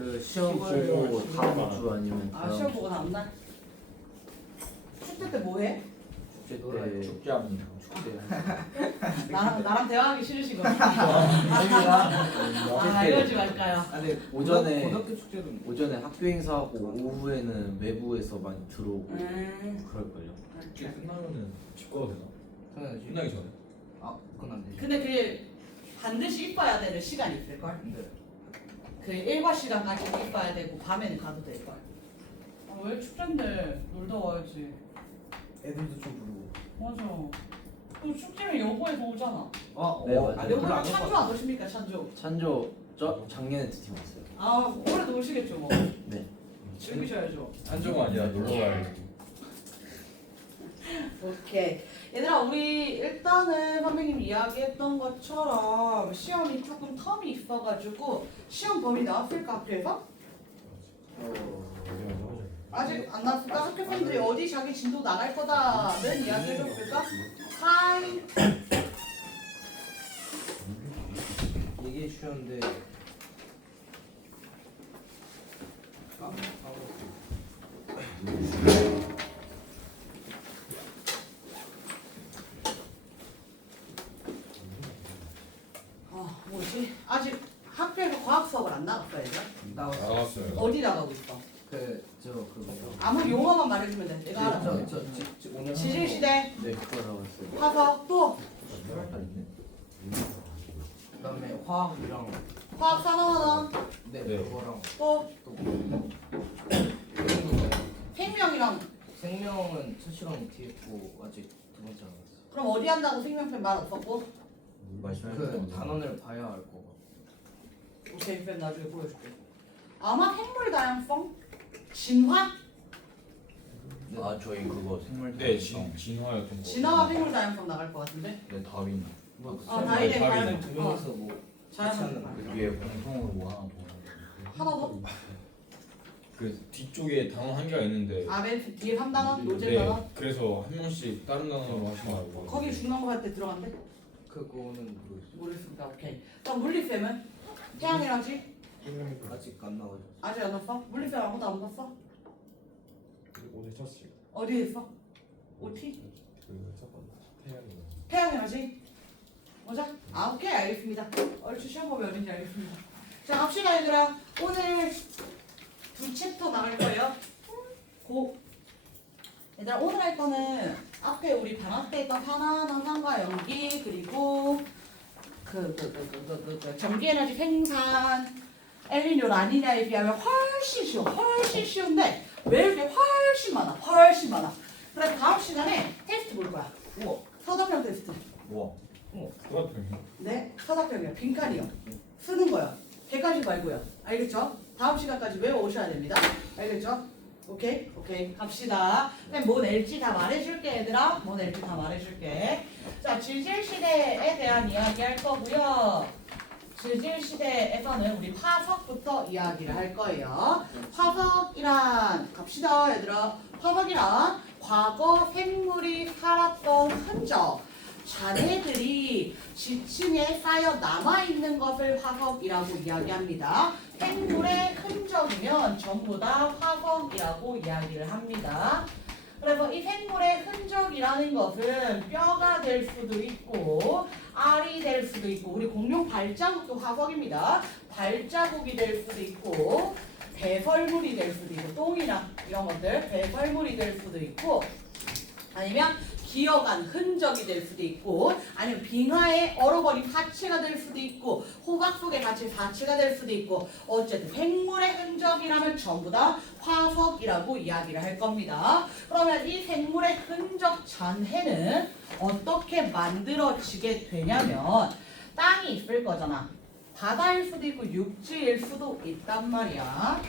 그 시험 보고 다음 주 아니면 아 시험 보고 다음 날? 축제 때 뭐해? 축제 때 축제합니다. 축제 나랑 대화하기 싫으시거든요. 축제 때 이러지 말까요? 근데 오전에 고등학교 축제도 오전에 학교 행사하고 오후에는 외부에서 많이 들어오고 그럴걸요. 축제 끝나면은 집 가도 되나? 당연하지. 끝나기 전에. 아 그건 안 되지. 근데 그게 반드시 이뻐야 되는 시간이 있을걸? 근데 그 일과 시간까지 이뻐야 되고 밤에는 가도 될걸. 왜 축제인데 놀다 와야지. 애들도 좀 맞아. 그 축제는 여고에서 오잖아. 부르고. 네, 맞아요. 아, 여고는 안 찬조 안 오십니까 찬조? 찬조 저 작년에 드디어 왔어요. 아 올해도 오시겠죠 뭐. 네. 즐기셔야죠. 한조가 아니라 놀러 가야 돼. 오케이. 얘들아 우리 일단은 선생님이 이야기했던 것처럼 시험이 조금 텀이 있어가지고 시험 범위 나왔을까 학교에서? 아직 안 나왔을까? 학교 팬들이 어디 자기 진도 나갈 거다는 이야기 해줬을까? 하이. 얘기해 주셨는데 뭐지? 아직 학교에서 과학 수업을 안 나갔어 얘들아? 나왔어. 나갔어요. 어디 나가고 있어? 그거요. 아무 용어만 말해주면 돼. 내가 알아. 오늘 지질시대, 네 그거 나왔어요. 화석, 또 그다음에 화학이랑 화학 산업원, 네, 네. 그거랑 또 또 생명이랑. 생명은 첫 시간 뒤에 했고 아직 두 번째 안 했어. 그럼 어디 한다고 생명편 말 없었고? 그 단원을 봐야 알 거고. 오케이, 쌤 나중에 보여줄게. 아마 생물 다양성? 진화? 아 저희 그거 생물 네, 진화였던 거. 진화와 생물 다양성 나갈 것 같은데? 네 다윈 뭐 다이네, 다이네. 두 명이서 뭐 같이 하는 거. 위에 공통으로 뭐 하나 더. 하나 더? 그 뒤쪽에 단어 한 개가 있는데. 아, 맨 뒤에 3단원? 노잼 네. 단원? 그래서 한 명씩 다른 단어로 하시면 알고. 거기 중간고 할 때 들어간대? 그거는 모르겠습니다. 오케이. 그럼 물리쌤은? 태양이라지? 아직 안 나와요. 아직 안 왔어? 물리쌤 아무도 안 봤어? 오늘 첫 시간 어디에 있어? OT? 그첫 번째 태양이 태양이라지? 보자. 아, 오케이. 알겠습니다. 얼추 시험 보면 어딘지 알겠습니다. 자, 갑시다, 얘들아. 오늘 두 챕터 나갈 거예요. 고. 얘들아, 오늘 할 거는 앞에 우리 방학 때 했던 산화산과 연기, 그리고 전기에너지 생산, 엘니뇨 라니냐에 비하면 훨씬 쉬워. 훨씬 쉬운데 왜 이렇게 훨씬 많아? 훨씬 많아. 그래서 다음 시간에 테스트 볼 거야. 우와. 서답형 테스트. 우와. 그렇군요. 네, 서답형이요. 빈칸이요. 쓰는 거요. 객관식 말고요. 알겠죠? 다음 시간까지 외워오셔야 됩니다. 알겠죠? 오케이? 오케이. 갑시다. 그럼 뭐 낼지 다 말해줄게, 얘들아. 뭐 낼지 다 말해줄게. 자, 질질시대에 대한 이야기 할 거고요. 질질시대에서는 우리 화석부터 이야기를 할 거예요. 화석이란, 갑시다, 얘들아. 화석이란 과거 생물이 살았던 흔적. 잔해들이 지층에 쌓여 남아있는 것을 화석이라고 이야기합니다. 생물의 흔적이면 전부 다 화석이라고 이야기를 합니다. 그래서 이 생물의 흔적이라는 것은 뼈가 될 수도 있고 알이 될 수도 있고 우리 공룡 발자국도 화석입니다. 발자국이 될 수도 있고 배설물이 될 수도 있고 똥이나 이런 것들 배설물이 될 수도 있고 아니면 기어간 흔적이 될 수도 있고 아니면 빙하에 얼어버린 사체가 될 수도 있고 호박 속에 갇힌 사체가 될 수도 있고 어쨌든 생물의 흔적이라면 전부 다 화석이라고 이야기를 할 겁니다. 그러면 이 생물의 흔적 잔해는 어떻게 만들어지게 되냐면 땅이 있을 거잖아. 바다일 수도 있고 육지일 수도 있단 말이야.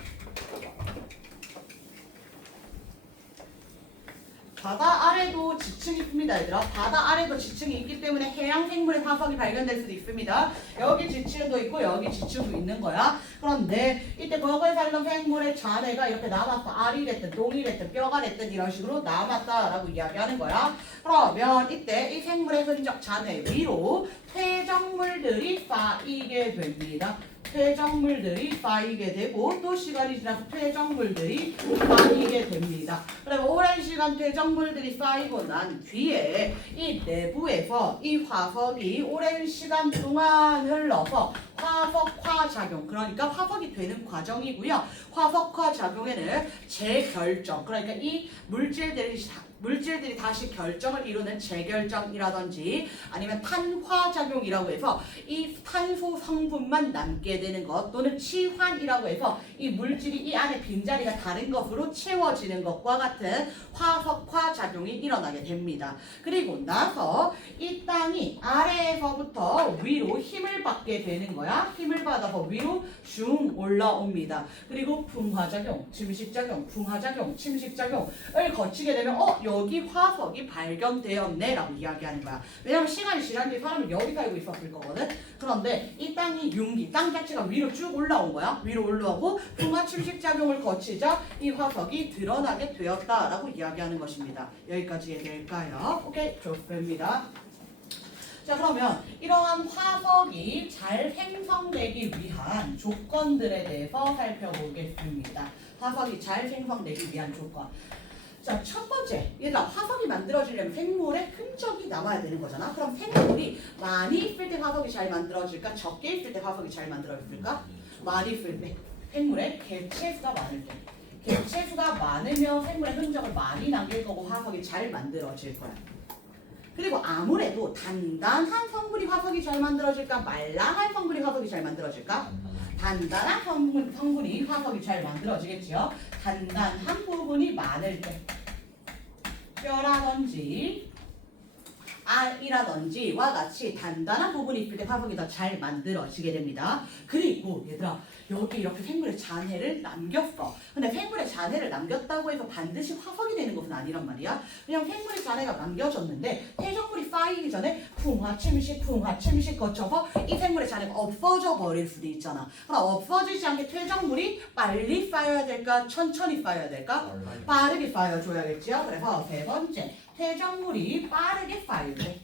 바다 아래도 지층이 있습니다, 얘들아. 바다 아래도 지층이 있기 때문에 해양 생물의 화석이 발견될 수도 있습니다. 여기 지층도 있고 여기 지층도 있는 거야. 그런데 이때 거기에 살던 생물의 잔해가 이렇게 남았어. 알이 됐든 똥이 됐든 뼈가 됐든 이런 식으로 남았다라고 이야기하는 거야. 그러면 이때 이 생물의 흔적 잔해 위로 퇴적물들이 쌓이게 됩니다. 퇴적물들이 쌓이게 되고 또 시간이 지나서 퇴적물들이 쌓이게 됩니다. 그리고 오랜 시간 퇴적물들이 쌓이고 난 뒤에 이 내부에서 이 화석이 오랜 시간 동안 흘러서 화석화 작용, 그러니까 화석이 되는 과정이고요. 화석화 작용에는 재결정, 그러니까 이 물질들이 다시 결정을 이루는 재결정이라든지 아니면 탄화작용이라고 해서 이 탄소 성분만 남게 되는 것, 또는 치환이라고 해서 이 물질이 이 안에 빈자리가 다른 것으로 채워지는 것과 같은 화석화 작용이 일어나게 됩니다. 그리고 나서 이 땅이 아래에서부터 위로 힘을 받게 되는 거야. 힘을 받아서 위로 슝 올라옵니다. 그리고 풍화작용, 침식작용, 풍화작용, 침식작용을 거치게 되면 여기 화석이 발견되었네 라고 이야기하는 거야. 왜냐면 시간이 지난 뒤에 사람은 여기 살고 있었을 거거든. 그런데 이 땅이 융기, 땅 자체가 위로 쭉 올라온 거야. 위로 올라오고 풍화 침식작용을 거치자 이 화석이 드러나게 되었다라고 이야기하는 것입니다. 여기까지 이해될까요? 오케이, 좋습니다. 자, 그러면 이러한 화석이 잘 생성되기 위한 조건들에 대해서 살펴보겠습니다. 화석이 잘 생성되기 위한 조건. 자, 첫 번째, 얘들아, 화석이 만들어지려면 생물의 흔적이 남아야 되는 거잖아. 그럼 생물이 많이 있을 때 화석이 잘 만들어질까? 적게 있을 때 화석이 잘 만들어질까? 많이 있을 때. 생물의 개체수가 많을 때. 개체수가 많으면 생물의 흔적을 많이 남길 거고 화석이 잘 만들어질 거야. 그리고 아무래도 단단한 성분이 화석이 잘 만들어질까? 말랑한 성분이 화석이 잘 만들어질까? 단단한 성분이 화석이 잘 만들어지겠지요. 단단한 부분이 많을 때 뼈라든지 알이라든지와 같이 단단한 부분이 있을 때 화석이 더 잘 만들어지게 됩니다. 그리고 얘들아, 여기 이렇게 생물의 잔해를 남겼어. 근데 생물의 잔해를 남겼다고 해서 반드시 화석이 되는 것은 아니란 말이야. 그냥 생물의 잔해가 남겨졌는데 퇴적물이 쌓이기 전에 풍화 침식 거쳐서 이 생물의 잔해가 없어져 버릴 수도 있잖아. 그럼 없어지지 않게 퇴적물이 빨리 쌓여야 될까? 천천히 쌓여야 될까? 빠르게 쌓여줘야겠지요. 그래서 세 번째, 퇴적물이 빠르게 쌓일 때.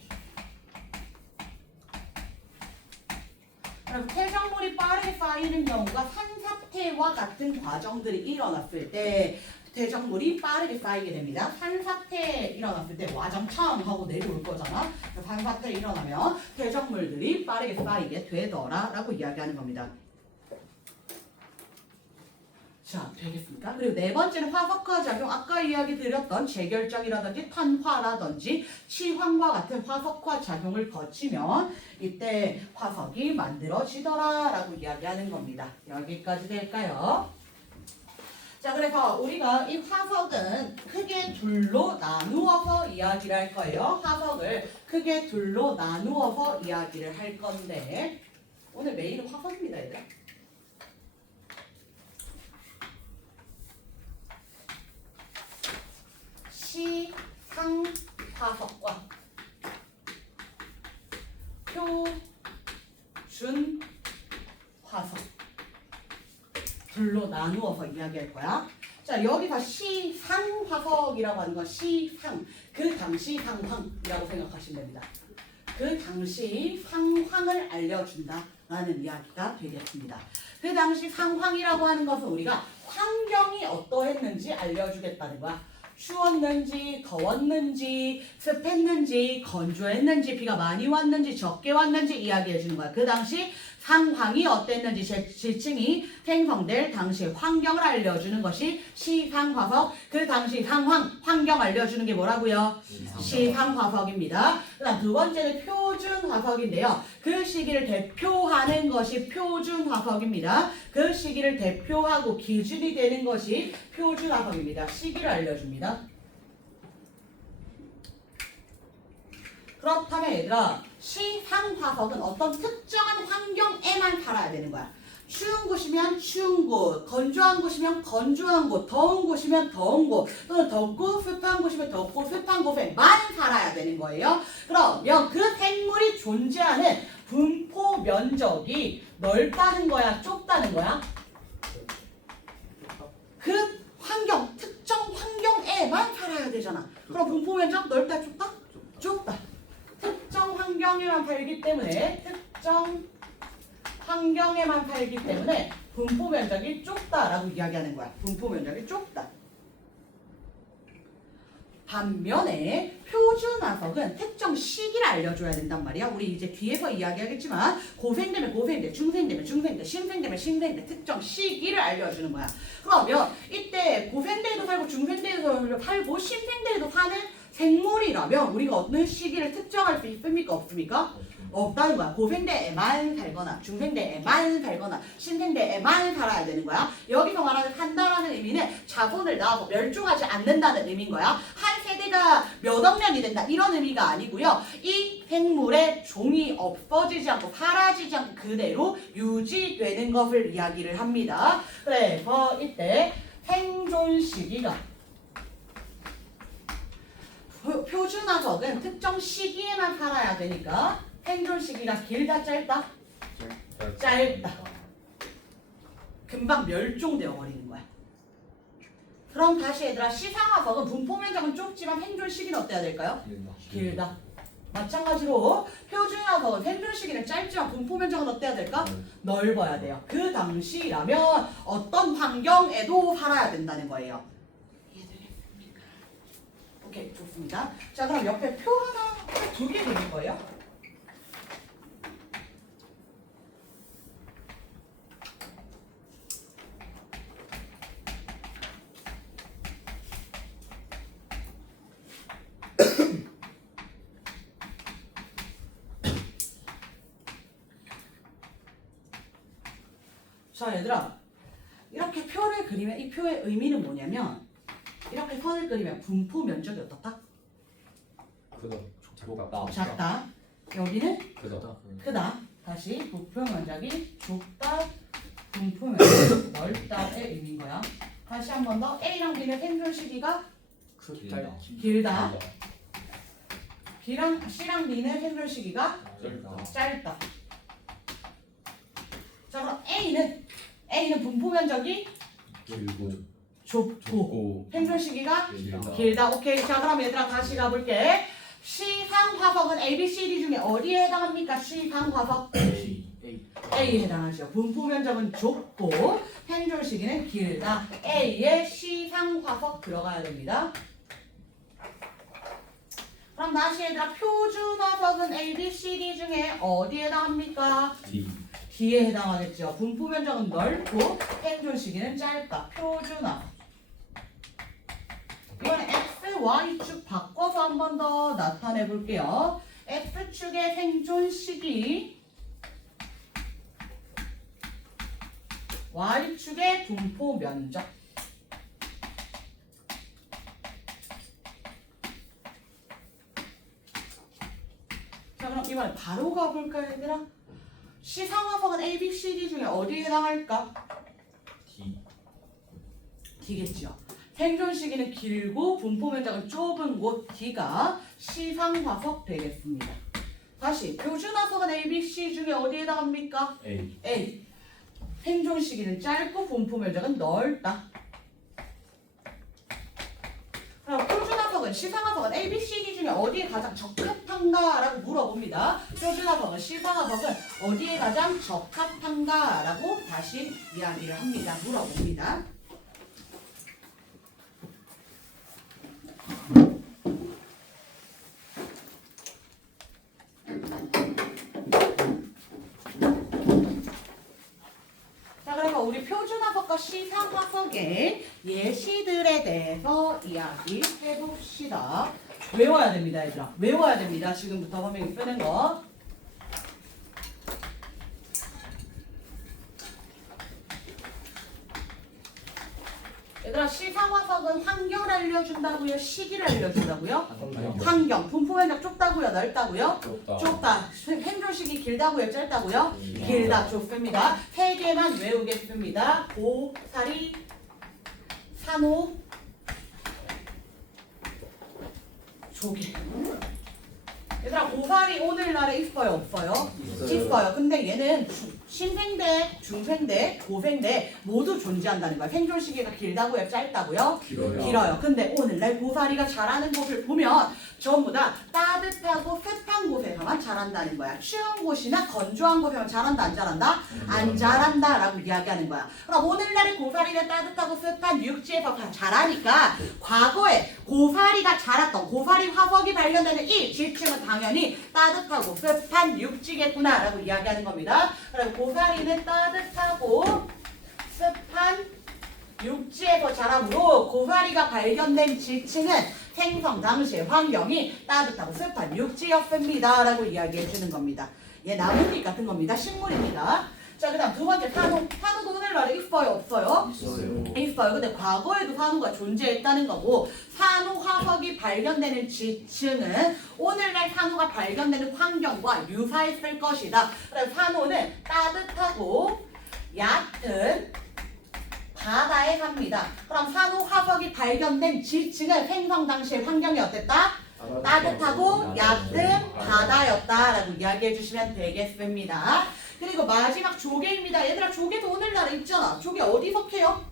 그럼 퇴적물이 빠르게 쌓이는 경우가 산사태와 같은 과정들이 일어났을 때 퇴적물이 빠르게 쌓이게 됩니다. 산사태 일어났을 때 와장창 하고 내려올 거잖아. 산사태 일어나면 퇴적물들이 빠르게 쌓이게 되더라 라고 이야기하는 겁니다. 자, 되겠습니까? 그리고 네 번째는 화석화 작용. 아까 이야기 드렸던 재결정이라든지 탄화라든지 치환과 같은 화석화 작용을 거치면 이때 화석이 만들어지더라 라고 이야기하는 겁니다. 여기까지 될까요? 자, 그래서 우리가 이 화석은 크게 둘로 나누어서 이야기를 할 거예요. 화석을 크게 둘로 나누어서 이야기를 할 건데 오늘 메인은 화석입니다, 얘들아. 시상화석과 표준화석 둘로 나누어서 이야기할 거야. 자, 여기서 시상화석이라고 하는 건 시상, 그 당시 상황이라고 생각하시면 됩니다. 그 당시 상황을 알려준다라는 이야기가 되겠습니다. 그 당시 상황이라고 하는 것은 우리가 환경이 어떠했는지 알려주겠다는 거야. 추웠는지, 더웠는지, 습했는지, 건조했는지, 비가 많이 왔는지, 적게 왔는지 이야기해 주는 거야. 그 당시 상황이 어땠는지, 지층이 생성될 당시의 환경을 알려주는 것이 시상화석. 그 당시 상황, 환경 알려주는 게 뭐라고요? 시상화석입니다. 그다음 두 번째는 표준화석인데요. 그 시기를 대표하는 것이 표준화석입니다. 그 시기를 대표하고 기준이 되는 것이 표준화석입니다. 시기를 알려줍니다. 그렇다면 얘들아, 시상화석은 어떤 특정한 환경에만 살아야 되는 거야. 추운 곳이면 추운 곳, 건조한 곳이면 건조한 곳, 더운 곳이면 더운 곳, 또는 덥고 습한 곳이면 덥고 습한 곳에만 살아야 되는 거예요. 그러면 그 생물이 존재하는 분포 면적이 넓다는 거야, 좁다는 거야? 그 환경, 특정 환경에만 살아야 되잖아. 그럼 분포 면적 넓다, 좁다? 좁다. 특정 환경에만 살기 때문에 특정 환경에만 살기 때문에 분포 면적이 좁다라고 이야기하는 거야. 분포 면적이 좁다. 반면에 표준화석은 특정 시기를 알려줘야 된단 말이야. 우리 이제 뒤에서 이야기하겠지만 고생되면 고생대, 중생되면 중생대, 신생되면 신생대 특정 시기를 알려주는 거야. 그러면 이때 고생대에도 살고 중생대에도 살고 신생대에도 사는 생물이라면 우리가 어느 시기를 특정할 수 있습니까? 없습니까? 없다는 거야. 고생대에만 살거나 중생대에만 살거나 신생대에만 살아야 되는 거야. 여기서 말하는 산다라는 의미는 자손을 낳아서 멸종하지 않는다는 의미인 거야. 한 세대가 몇 억 년이 된다 이런 의미가 아니고요. 이 생물의 종이 없어지지 않고 사라지지 않고 그대로 유지되는 것을 이야기를 합니다. 그래서 이때 생존 시기가 표준화석은 특정 시기에만 살아야 되니까 생존 시기가 길다 짧다? 짧다. 금방 멸종되어 버리는 거야. 그럼 다시 얘들아 시상화석은 분포 면적은 좁지만 생존 시기는 어때야 될까요? 길다. 마찬가지로 표준화석은 생존 시기는 짧지만 분포 면적은 어때야 될까? 넓어야 돼요. 그 당시라면 어떤 환경에도 살아야 된다는 거예요. 이해되겠습니까? 오케이 좋습니다. 자 그럼 옆에 표 하나 두 개 그릴 거예요. 자 얘들아 이렇게 표를 그리면 이 표의 의미는 뭐냐면 이렇게 선을 그리면 분포 면적이 어떻다? 크다. 작다. 여기는 크다. 크다. 다시 분포 면적이 좁다. 분포 면적이 넓다의 의미인 거야. 다시 한 번 더 A랑 B는 생존 시기가 길다. B랑 C랑 D는 생존 시기가 짧다. 자 그럼 A는 분포 면적이 길고 좁고 생존 시기가 길다. 길다. 오케이. 자 그럼 얘들아 다시 가볼게. 시상화석은 A, B, C, D 중에 어디에 해당합니까? 시상화석 A에 해당하죠. 분포 면적은 좁고 생존 시기는 길다. A에 시상화석 들어가야 됩니다. 그럼 다시 얘들아 표준화석은 A, B, C, D 중에 어디에 해당합니까? D에 해당하겠죠. 분포 면적은 넓고 생존 시기는 짧다. 표준화. 이번에 X, Y축 바꿔서 한 번 더 나타내 볼게요. X축의 생존 시기, Y축의 분포 면적. 자 그럼 이번에 바로 가볼까요 얘들아? 시상화석은 A, B, C, D 중에 어디에 해당할까? D겠죠. 생존 시기는 길고 분포 면적은 좁은 곳 D가 시상화석 되겠습니다. 다시 표준화석은 A, B, C 중에 어디에 해당합니까? A. 생존 시기는 짧고 분포 면적은 넓다. 그럼 표준화석은 시상화석은 A, B, C, D 중에 어디에 가장 적합한가? 라고 물어봅니다. 표준화석은 시상화석은 어디에 가장 적합한가? 라고 다시 이야기를 합니다. 물어봅니다. 자 그러면 우리 표준화석과 시상화석의 예시들에 대해서 이야기해 봅시다. 외워야 됩니다 얘들아. 외워야 됩니다. 지금부터 선생님 쓰는 거. 얘들아 시상화석은 환경을 알려준다고요? 시기를 알려준다고요? 환경. 분포 면적 좁다고요? 넓다고요? 좁다. 생존 시기 길다고요? 짧다고요? 길다. 좋습니다. 세 개만 외우겠습니다. 고사리, 산호, 조개. 얘들아 고사리 오늘날에 있어요? 없어요? 있어요. 근데 얘는 신생대, 중생대, 고생대 모두 존재한다는 거야. 생존 시기가 길다고요? 짧다고요? 길어요. 근데 오늘날 고사리가 자라는 곳을 보면 전부 다 따뜻하고 습한 곳에서만 자란다는 거야. 추운 곳이나 건조한 곳에만 자란다, 안 자란다? 안 자란다 라고 이야기하는 거야. 그럼 오늘날의 고사리가 따뜻하고 습한 육지에서 자라니까 과거에 고사리가 자랐던 고사리 화석이 발견되는 이 지층은 당연히 따뜻하고 습한 육지겠구나 라고 이야기하는 겁니다. 그리고 고사리는 따뜻하고 습한 육지에서 자라므로 고사리가 발견된 지층은 생성 당시의 환경이 따뜻하고 습한 육지였습니다 라고 이야기해 주는 겁니다. 얘 나뭇잎 같은 겁니다. 식물입니다. 자, 그 다음 두 번째 산호. 산호도 오늘날에 있어요? 없어요? 있어요. 근데 과거에도 산호가 존재했다는 거고 산호 화석이 발견되는 지층은 오늘날 산호가 발견되는 환경과 유사했을 것이다. 그래서 산호는 따뜻하고 얕은 바다에 삽니다. 그럼 산호 화석이 발견된 지층은 생성 당시의 환경이 어땠다? 따뜻하고 얕은 바다였다라고 이야기해 주시면 되겠습니다. 그리고 마지막 조개입니다. 얘들아, 조개도 오늘날에 있잖아. 조개 어디서 캐요?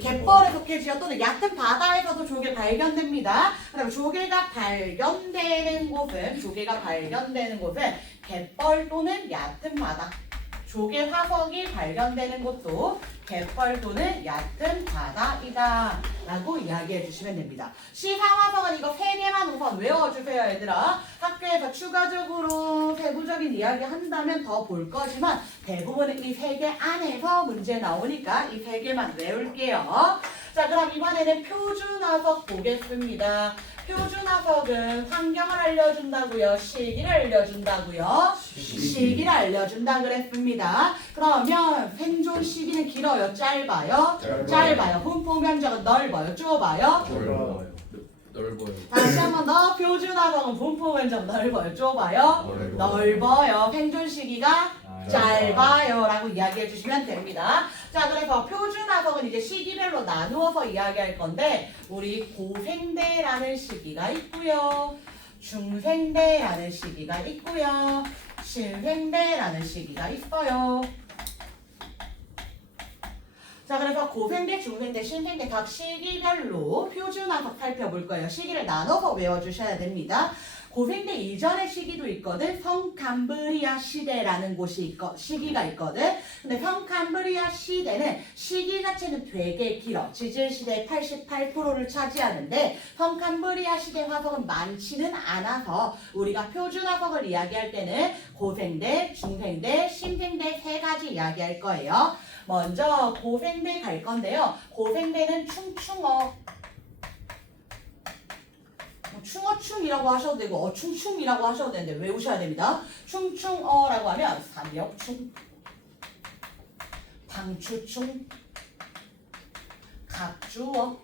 갯벌에서 캐지요. 또는 얕은 바다에서도 조개 발견됩니다. 그럼 조개가 발견되는 곳은 갯벌 또는 얕은 바다. 조개 화석이 발견되는 곳도 갯벌 또는 얕은 바다이다 라고 이야기해 주시면 됩니다. 시상화석은 이거 3개만 우선 외워주세요 얘들아. 학교에서 추가적으로 세부적인 이야기 한다면 더 볼 거지만 대부분은 이 3개 안에서 문제 나오니까 이 3개만 외울게요. 자, 그럼 이번에는 표준화석 보겠습니다. 표준화석은 환경을 알려준다고요? 시기를 알려준다고요? 시기를 알려준다 그랬습니다. 그러면 생존 시기는 길어요? 짧아요? 짧아요. 분포 면적은 넓어요? 좁아요? 넓어요. 다시 한 번 더. 표준화석은 분포 면적 넓어요? 좁아요? 넓어요. 생존 시기가 짧아요 라고 이야기해 주시면 됩니다. 자, 그래서 표준화석은 이제 시기별로 나누어서 이야기할 건데 우리 고생대라는 시기가 있고요, 중생대라는 시기가 있고요, 신생대라는 시기가 있어요. 자, 그래서 고생대, 중생대, 신생대 각 시기별로 표준화석 살펴볼 거예요. 시기를 나눠서 외워주셔야 됩니다. 고생대 이전의 시기도 있거든. 성캄브리아 시대라는 시기가 있거든. 근데 성캄브리아 시대는 시기 자체는 되게 길어. 지질시대의 88%를 차지하는데 성캄브리아 시대 화석은 많지는 않아서 우리가 표준화석을 이야기할 때는 고생대, 중생대, 신생대 3가지 이야기할 거예요. 먼저 고생대 갈 건데요. 고생대는 충충어. 충어충이라고 하셔도 되고 어충충이라고 하셔도 되는데 외우셔야 됩니다. 충충어라고 하면 삼엽충, 방추충, 갑주어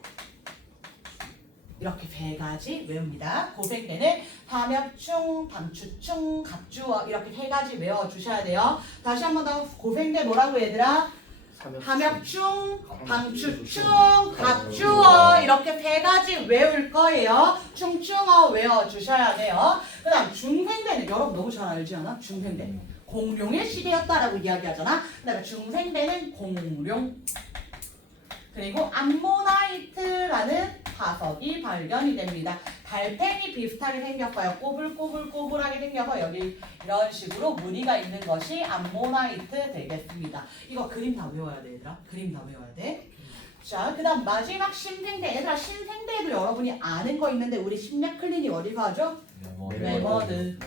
이렇게 3가지 외웁니다. 고생대는 삼엽충, 방추충, 갑주어 이렇게 3가지 외워주셔야 돼요. 다시 한 번 더. 고생대 뭐라고 얘들아? 삼엽충, 방추충, 갑주어 이렇게 3가지 외울 거예요. 충충어 외워주셔야 돼요. 그 다음 중생대는 여러분 너무 잘 알지 않아? 중생대 공룡의 시대였다라고 이야기하잖아. 그다음에 중생대는 공룡, 그리고 암모나이트라는 화석이 발견이 됩니다. 달팽이 비슷하게 생겼어요. 꼬불꼬불꼬불하게 생겨서 여기 이런 식으로 무늬가 있는 것이 암모나이트 되겠습니다. 이거 그림 다 외워야 돼 얘들아. 그림 다 외워야 돼. 자, 그 다음 마지막 신생대. 얘들아, 신생대에도 여러분이 아는 거 있는데 우리 심리학 클리닉 어디서 하죠? 메머드.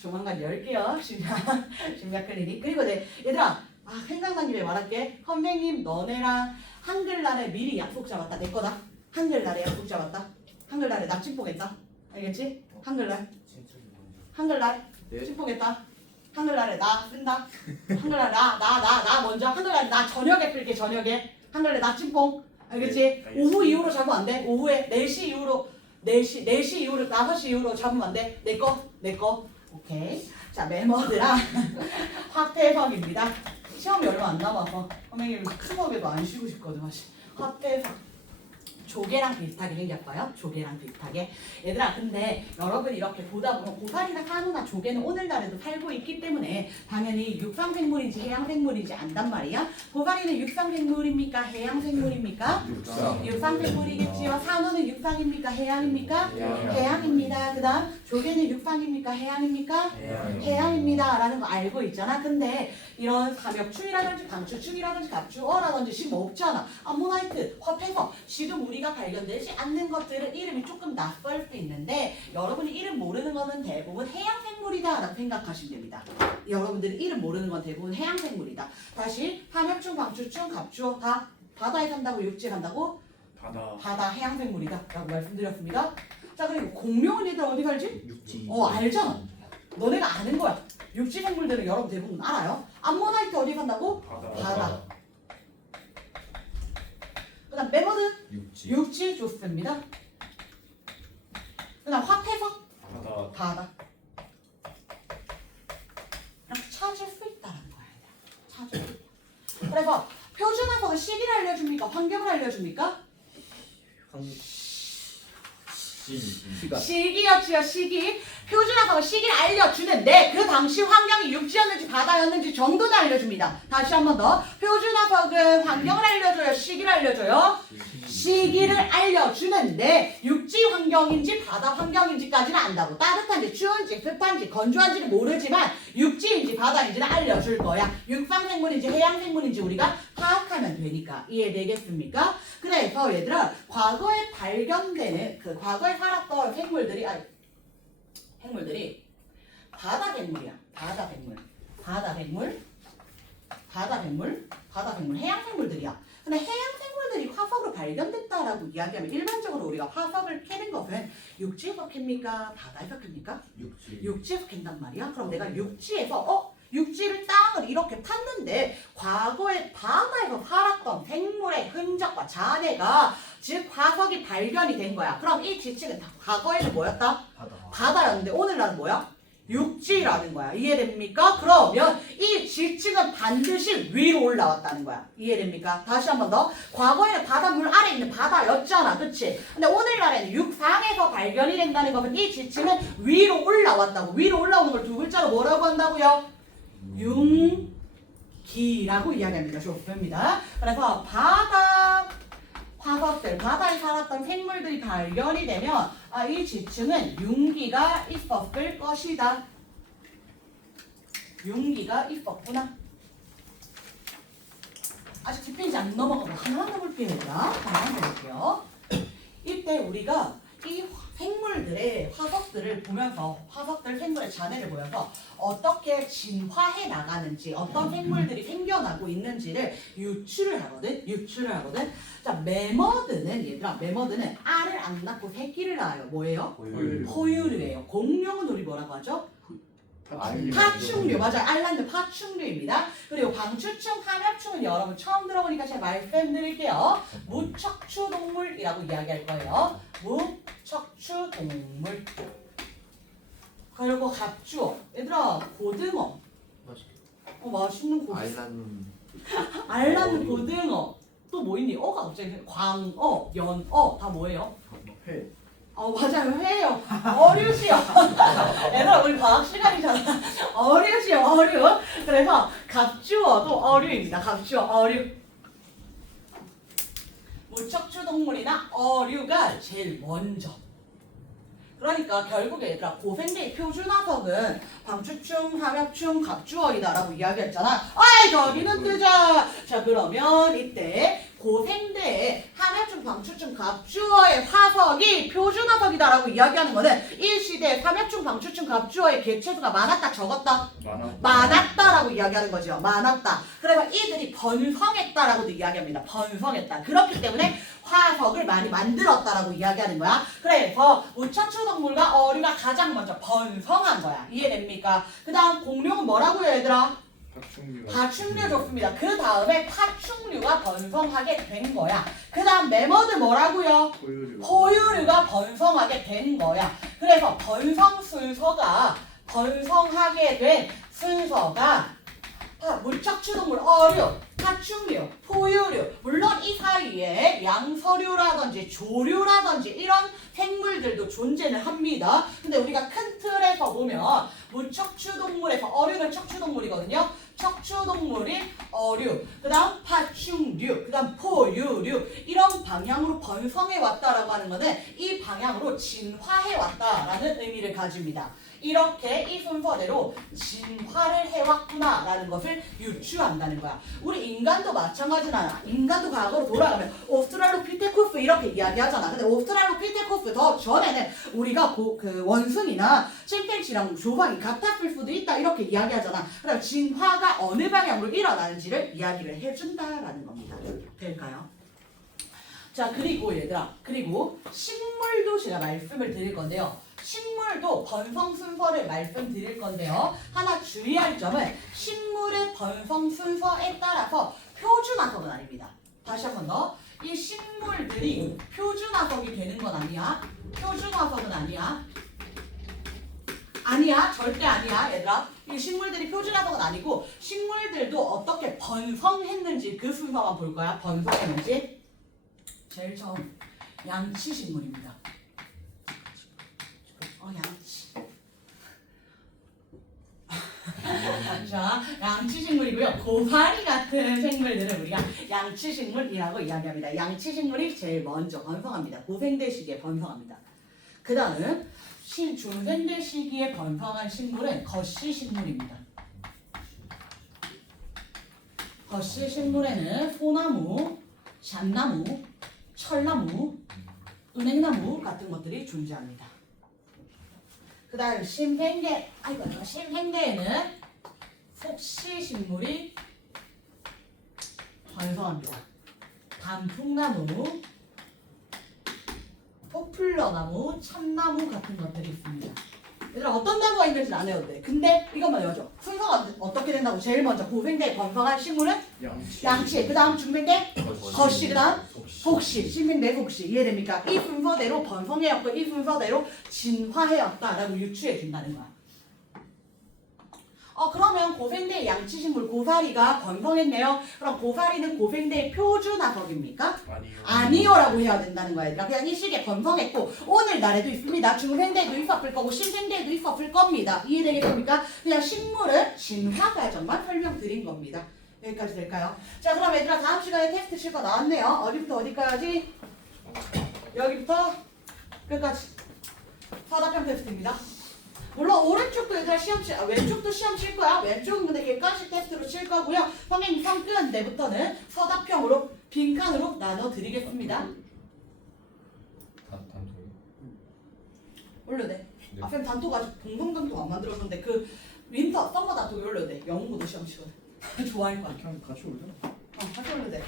조만간 열게요. 심리학 클리닉. 그리고 얘들아, 생각난 김에 말할게. 선생님 너네랑 한글날에 미리 약속 잡았다. 내 거다. 한글날에 약속 잡았다. 한글날에 나 찐뽕했다. 알겠지? 한글날 찐뽕했다. 한글날에 나 쓴다. 한글날에 나 먼저. 한글날에 나 저녁에 쓸게. 저녁에 한글날에 나 찐뽕. 알겠지? 오후 이후로 잡으면 안 돼. 오후에 4시 이후로 4시 이후로 5시 이후로 잡으면 안 돼. 내 거. 오케이. 자, 메머드랑 화태석입니다. 시험이 얼마 안 남아서 선생님 수업에도 안 쉬고 싶거든. 화태석. 조개랑 비슷하게 생겼어요. 조개랑 비슷하게. 얘들아 근데 여러분 이렇게 보다 보면 고사리나 산호나 조개는 오늘날에도 살고 있기 때문에 당연히 육상생물인지 해양생물인지 안단 말이야. 고사리는 육상생물입니까? 해양생물입니까? 육상생물이겠지요. 산호는 육상입니까? 해양입니까? 해양입니다. 그 다음 조개는 육상입니까? 해양입니까? 해양입니다 라는 거 알고 있잖아. 근데 이런 삼엽충이라든지 방추충이라든지 갑주어라든지 지금 없잖아. 암모나이트, 화폐석 지금 우리가 발견되지 않는 것들은 이름이 조금 낯설 수 있는데 여러분이 이름 모르는 거는 대부분 해양생물이다 라고 생각하시면 됩니다. 여러분들이 이름 모르는 건 대부분 해양생물이다. 다시 삼엽충, 방추충, 갑주어 다 바다에 산다고 육지에 산다고? 바다 해양생물이다 라고 말씀드렸습니다. 자 그리고 공룡은 얘들 어디 살지? 육지. 알잖아. 너네가 아는 거야. 육지 생물들은 여러분 대부분 알아요. 암모나이트 어디 산다고? 바다. 그 다음 메머드 육지. 육지 좋습니다. 그 다음 화폐석 바다. 이렇게 찾을 수 있다는 거야. 찾을 수 있다. 그래서 표준화석은 시기를 알려줍니까? 환경을 알려줍니까? 시간. 시기였지요. 시기. 표준화석은 시기를 알려주는데 그 당시 환경이 육지였는지 바다였는지 정도는 알려줍니다. 다시 한 번 더. 표준화석은 환경을 알려줘요. 시기를 알려줘요. 시기를 알려주는데 육지 환경인지 바다 환경인지까지는 안다고. 따뜻한지 추운지 습한지 건조한지는 모르지만 육지인지 바다인지는 알려줄 거야. 육상생물인지 해양생물인지 우리가 파악하면 되니까. 이해되겠습니까? 그래서 얘들아 과거에 발견되는 그 과거에 살았던 생물들이 바다생물이야. 바다생물 해양생물들이야. 근데 해양생물들이 화석으로 발견됐다라고 이야기하면 일반적으로 우리가 화석을 캐는 것은 육지에서 캡니까? 바다에서 캡니까? 육지에서 캔단 말이야. 그럼 내가 육지에서 육지를 땅을 이렇게 팠는데 과거에 바다에서 살았던 생물의 흔적과 잔해가 즉 화석이 발견이 된 거야. 그럼 이 지층은 과거에는 뭐였다? 바다였는데 오늘날은 뭐야? 육지라는 거야. 이해됩니까? 그러면 이 지층은 반드시 위로 올라왔다는 거야. 이해됩니까? 다시 한 번 더. 과거에는 바닷물 아래 있는 바다였잖아. 그치? 근데 오늘날에는 육상에서 발견이 된다는 것은 이 지층은 위로 올라왔다고. 위로 올라오는 걸 두 글자로 뭐라고 한다고요? 융기라고 이야기합니다. 좋습니다. 그래서 바다 화석들, 바다에 살았던 생물들이 발견이 되면 이 지층은 융기가 있었을 것이다. 융기가 있었구나. 아직 뒷페이지 안 넘어가고 하나만 더 볼게요. 하나만 더 볼게요. 이때 우리가 이 생물들의 화석들을 보면서 화석들 생물의 잔해를 보면서 어떻게 진화해 나가는지 어떤 생물들이 생겨나고 있는지를 유추를 하거든. 자 매머드는 알을 안 낳고 새끼를 낳아요. 뭐예요? 포유류예요. 공룡은 우리 뭐라고 하죠? 파충류. 맞아요. 알 낳는 파충류입니다. 그리고 방추충, 삼엽충은 여러분 처음 들어보니까 제가 말씀드릴게요. 무척추동물이라고 이야기할 거예요. 무척추동물. 그리고 갑주어. 얘들아 고등어. 맛있는 고등어. 알 낳는 고등어. 또 뭐 있니? 어가 갑자기 광어, 연어 다 뭐예요? 회. 맞아요. 회요. 어류시요. 얘들아 우리 과학 시간이잖아. 어류시요. 어류. 그래서 갑주어도 어류입니다. 갑주어 어류. 무척추동물이나 어류가 제일 먼저. 그러니까 결국에 얘들아 고생대의 표준화석은 방추충, 삼엽충, 갑주어이다라고 이야기했잖아. 저기는 뜨자. 자 그러면 이때 고생대의 삼엽충, 방추충, 갑주어의 화석이 표준화석이다라고 이야기하는 거는 이 시대에 삼엽충, 방추충, 갑주어의 개체수가 많았다 적었다? 많았다라고 이야기하는 거죠. 많았다. 그러면 이들이 번성했다라고도 이야기합니다. 번성했다. 그렇기 때문에 화석을 많이 만들었다라고 이야기하는 거야. 그래서 무척추동물과 어류가 가장 먼저 번성한 거야. 이해됩니까? 그 다음 공룡은 뭐라고요 얘들아? 파충류 좋습니다. 그 다음에 파충류가 번성하게 된 거야. 그 다음 매머드 뭐라고요? 포유류가 번성하게 된 거야. 그래서 번성하게 된 순서가 무척추동물, 어류, 파충류, 포유류. 물론 이 사이에 양서류라든지 조류라든지 이런 생물들도 존재를 합니다. 근데 우리가 큰 틀에서 보면 무척추동물에서 어류는 척추동물이거든요. 척추동물이 어류, 그 다음 파충류, 그 다음 포유류 이런 방향으로 번성해 왔다라고 하는 것은 이 방향으로 진화해 왔다라는 의미를 가집니다. 이렇게 이 순서대로 진화를 해왔구나라는 것을 유추한다는 거야. 우리 인간도 마찬가지나 인간도 과거로 돌아가면 오스트랄로피테쿠스 이렇게 이야기하잖아. 근데 오스트랄로피테쿠스 더 전에는 우리가 그 원숭이나 침팬지랑 조상이 같았을 수도 있다 이렇게 이야기하잖아. 그럼 진화가 어느 방향으로 일어나는지를 이야기를 해준다라는 겁니다. 될까요? 자, 그리고 얘들아, 그리고 식물도 제가 말씀을 드릴 건데요. 식물도 번성 순서를 말씀드릴 건데요. 하나 주의할 점은 식물의 번성 순서에 따라서 표준화석은 아닙니다. 다시 한 번 더. 이 식물들이 표준화석이 되는 건 아니야. 표준화석은 아니야. 아니야. 절대 아니야. 얘들아. 이 식물들이 표준화석은 아니고 식물들도 어떻게 번성했는지 그 순서만 볼 거야. 번성했는지. 제일 처음 양치식물입니다. 양치. 자, 양치식물이고요. 고사리 같은 생물들을 우리가 양치식물이라고 이야기합니다. 양치식물이 제일 먼저 번성합니다. 고생대 시기에 번성합니다. 그 다음 중생대 시기에 번성한 식물은 거시식물입니다. 거시식물에는 소나무, 잣나무, 철나무, 은행나무 같은 것들이 존재합니다. 그 다음 심생대에는 속시식물이 번성합니다. 단풍나무, 포플러나무, 참나무 같은 것들이 있습니다. 얘들아 어떤 나무가 있는지 안 해도 돼. 근데 이것만 외워줘. 순서가 어떻게 된다고? 제일 먼저 고생대에 번성한 식물은 양치, 그 다음 중생대 거시, 그 다음 속시, 심생대 속시. 이해됩니까? 이 순서대로 번성해왔고 이 순서대로 진화해왔다라고 유추해 준다는 거야. 그러면 고생대의 양치식물 고사리가 번성했네요. 그럼 고사리는 고생대의 표준화석입니까? 아니요라고 해야 된다는 거야. 얘들아. 그냥 이 시기에 번성했고 오늘날에도 있습니다. 중생대에도 있었을 거고 심생대에도 있었을 겁니다. 이해되겠습니까? 그냥 식물은 진화 과정만 설명드린 겁니다. 여기까지 될까요? 자, 그럼 얘들아 다음 시간에 테스트 칠 거 나왔네요. 어디부터 어디까지? 여기부터 끝까지 서답형 테스트입니다. 물론 오른쪽도 얘들아 왼쪽도 시험 칠 거야. 왼쪽은 근데 객관식 테스트로 칠 거고요. 선생님 성격은 내부터는 서답형으로 빈칸으로 나눠 드리겠습니다. 단톡이? 올려도 돼. 네. 쌤 단톡 아직 동성단톡 안 만들었는데 그 윈터 썸머 단톡 올려도 돼. 영문고도 시험 치거든. 좋아할 거야. 그냥 같이 올잖아. 같이 올려도 돼.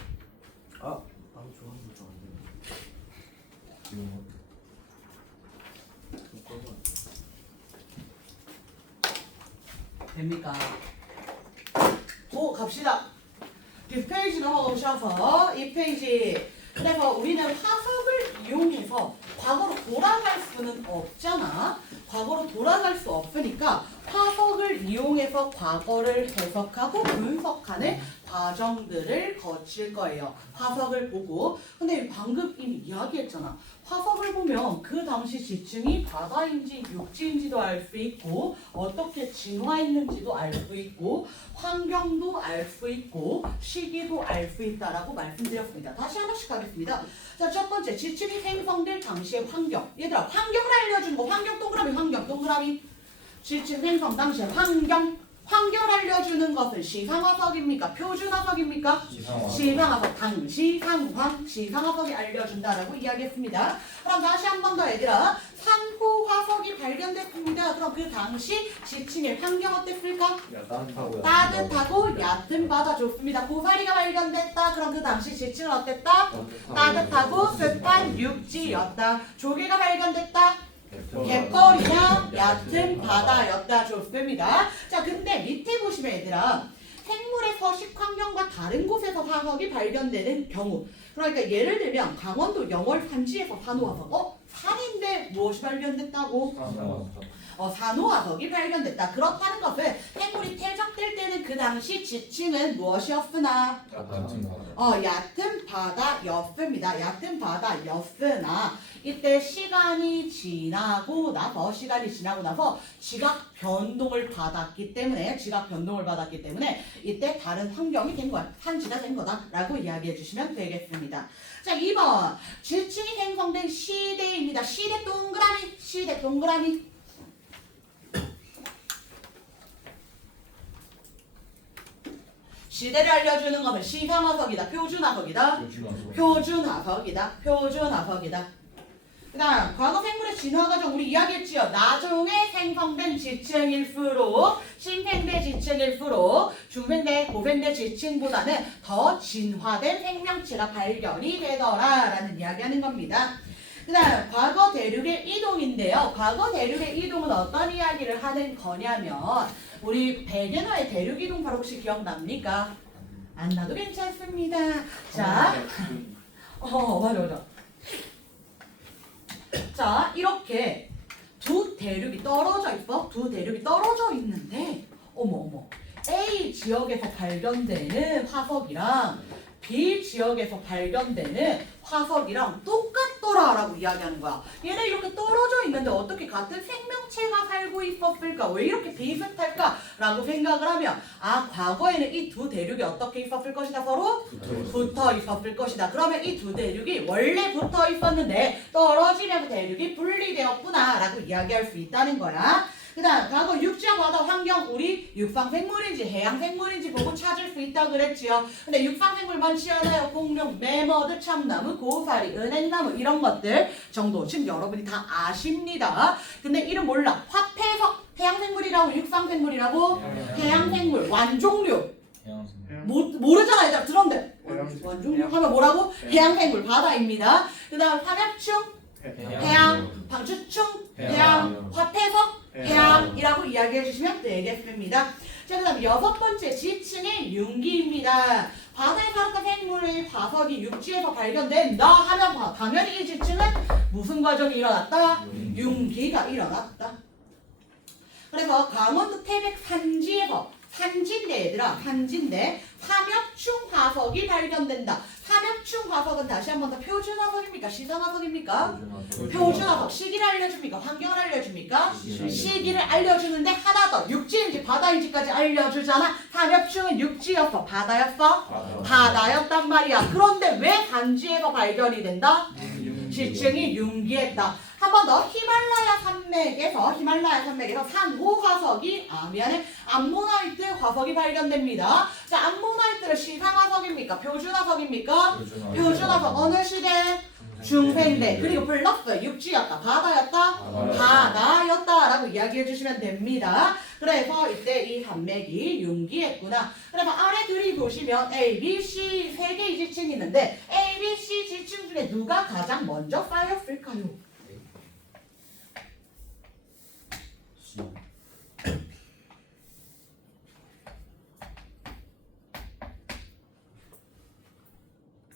나도 좋아하는 거 좋아하는데. 됩니까? 갑시다. 뒷페이지 넘어오셔서 이 페이지. 그래서 우리는 화석을 이용해서 과거로 돌아갈 수는 없잖아. 과거로 돌아갈 수 없으니까 화석을 이용해서 과거를 해석하고 분석하는 과정들을 거칠 거예요. 화석을 보고. 근데 방금 이미 이야기했잖아. 화석을 보면 그 당시 지층이 바다인지 육지인지도 알 수 있고 어떻게 진화했는지도 알 수 있고 환경도 알 수 있고 시기도 알 수 있다라고 말씀드렸습니다. 다시 하나씩 하겠습니다. 자, 첫 번째 지층이 생성될 당시의 환경. 얘들아 환경을 알려주는 거. 환경 동그라미 환경 동그라미. 지층 생성 당시의 환경을 알려주는 것은 시상화석입니까? 표준화석입니까? 시상화석. 당시 상황 시상화석이 알려준다라고 이야기했습니다. 그럼 다시 한 번 더 얘들아. 산호화석이 발견됐습니다. 그럼 그 당시 지층의 환경 어땠을까? 따뜻하고 얕은 바다. 좋습니다. 고사리가 발견됐다. 그럼 그 당시 지층은 어땠다? 따뜻하고 습한 육지였다. 조개가 발견됐다. 갯벌이나 얕은 바다였다. 좋습니다. 자, 근데 밑에 보시면 얘들아 생물의 서식 환경과 다른 곳에서 화석이 발견되는 경우. 그러니까 예를 들면 강원도 영월 산지에서 산호화석. 산인데 무엇이 발견됐다고? 산호화석이 발견됐다. 그렇다는 것은 생물이 퇴적될 때는 그 당시 지층은 무엇이었으나 얕은 바다였습니다. 얕은 바다였으나 이때 시간이 지나고 나서 지각 변동을 받았기 때문에 이때 다른 환경이 된 거야. 산지가 된 거다라고 이야기해 주시면 되겠습니다. 자, 2번 지층이 생성된 시대입니다. 시대 동그라미. 시대를 알려주는 것은 시상화석이다. 표준화석이다. 그 다음 과거 생물의 진화 과정 우리 이야기했지요. 나중에 생성된 지층일수록 신생대 지층일수록 중생대 고생대 지층보다는 더 진화된 생명체가 발견이 되더라라는 이야기하는 겁니다. 그 다음 과거 대륙의 이동인데요. 과거 대륙의 이동은 어떤 이야기를 하는 거냐면 우리 백연어의 대륙 이동法혹시 기억납니까? 안 나도 괜찮습니다. 자, 맞아. 자, 이렇게 두 대륙이 떨어져 있어. 두 대륙이 떨어져 있는데 어머 A 지역에서 발견되는 화석이랑 B 지역에서 발견되는 화석이랑 똑같더라라고 이야기하는 거야. 얘네 이렇게 떨어져 있는데 어떻게 같은 생명체가 살고 있었을까? 왜 이렇게 비슷할까? 라고 생각을 하면 과거에는 이 두 대륙이 어떻게 있었을 것이다? 서로 붙어 있었을 것이다. 그러면 이 두 대륙이 원래 붙어 있었는데 떨어지면서 대륙이 분리되었구나 라고 이야기할 수 있다는 거야. 그 다음 과거 육지와 바다 환경 우리 육상생물인지 해양생물인지 보고 찾을 수 있다고 그랬지요. 근데 육상생물 많지 않아요. 공룡, 매머드, 참나무, 고사리, 은행나무 이런 것들 정도 지금 여러분이 다 아십니다. 근데 이름 몰라. 화폐석 해양생물이라고 육상생물이라고 해양생물 완종류 모르잖아. 얘들아 들었는데 완종류 하면 뭐라고? 해양생물 바다입니다. 그 다음 삼엽충 해양, 방추충 해양, 화폐석 해양이라고 이야기해 주시면 되겠습니다. 자, 그 다음 6번째 지층의 융기입니다. 바다에 살았던 생물의 화석이 육지에서 발견된다 하면 당연히 이 지층은 무슨 과정이 일어났다? 융기가 일어났다. 그래서 강원도 태백 산지인데 얘들아 산지인데 삼엽충 화석이 발견된다. 삼엽충 화석은 다시 한 번 더 표준화석입니까? 시상화석입니까? 표준화석. 시기를 알려줍니까? 환경을 알려줍니까? 시기를 알려주는데 하나 더 육지인지 바다인지까지 알려주잖아. 삼엽충은 육지였어? 바다였어? 바다였단 말이야. 그런데 왜 산지에서 발견이 된다? 지층이 융기했다. 한 번 더 히말라야 산맥에서 산호 화석이 암모나이트 화석이 발견됩니다. 자, 암모나이트를 시상화석입니까? 표준화석입니까? 표준화석. 어느 시대? 중생대. 그리고 플러스 육지였다. 바다였다? 바다였다라고 이야기해 주시면 됩니다. 그래서 이때 이 산맥이 융기했구나. 그래서 아래 들이 보시면 A, B, C 세 개의 지층이 있는데 A, B, C 지층 중에 누가 가장 먼저 쌓였을까요?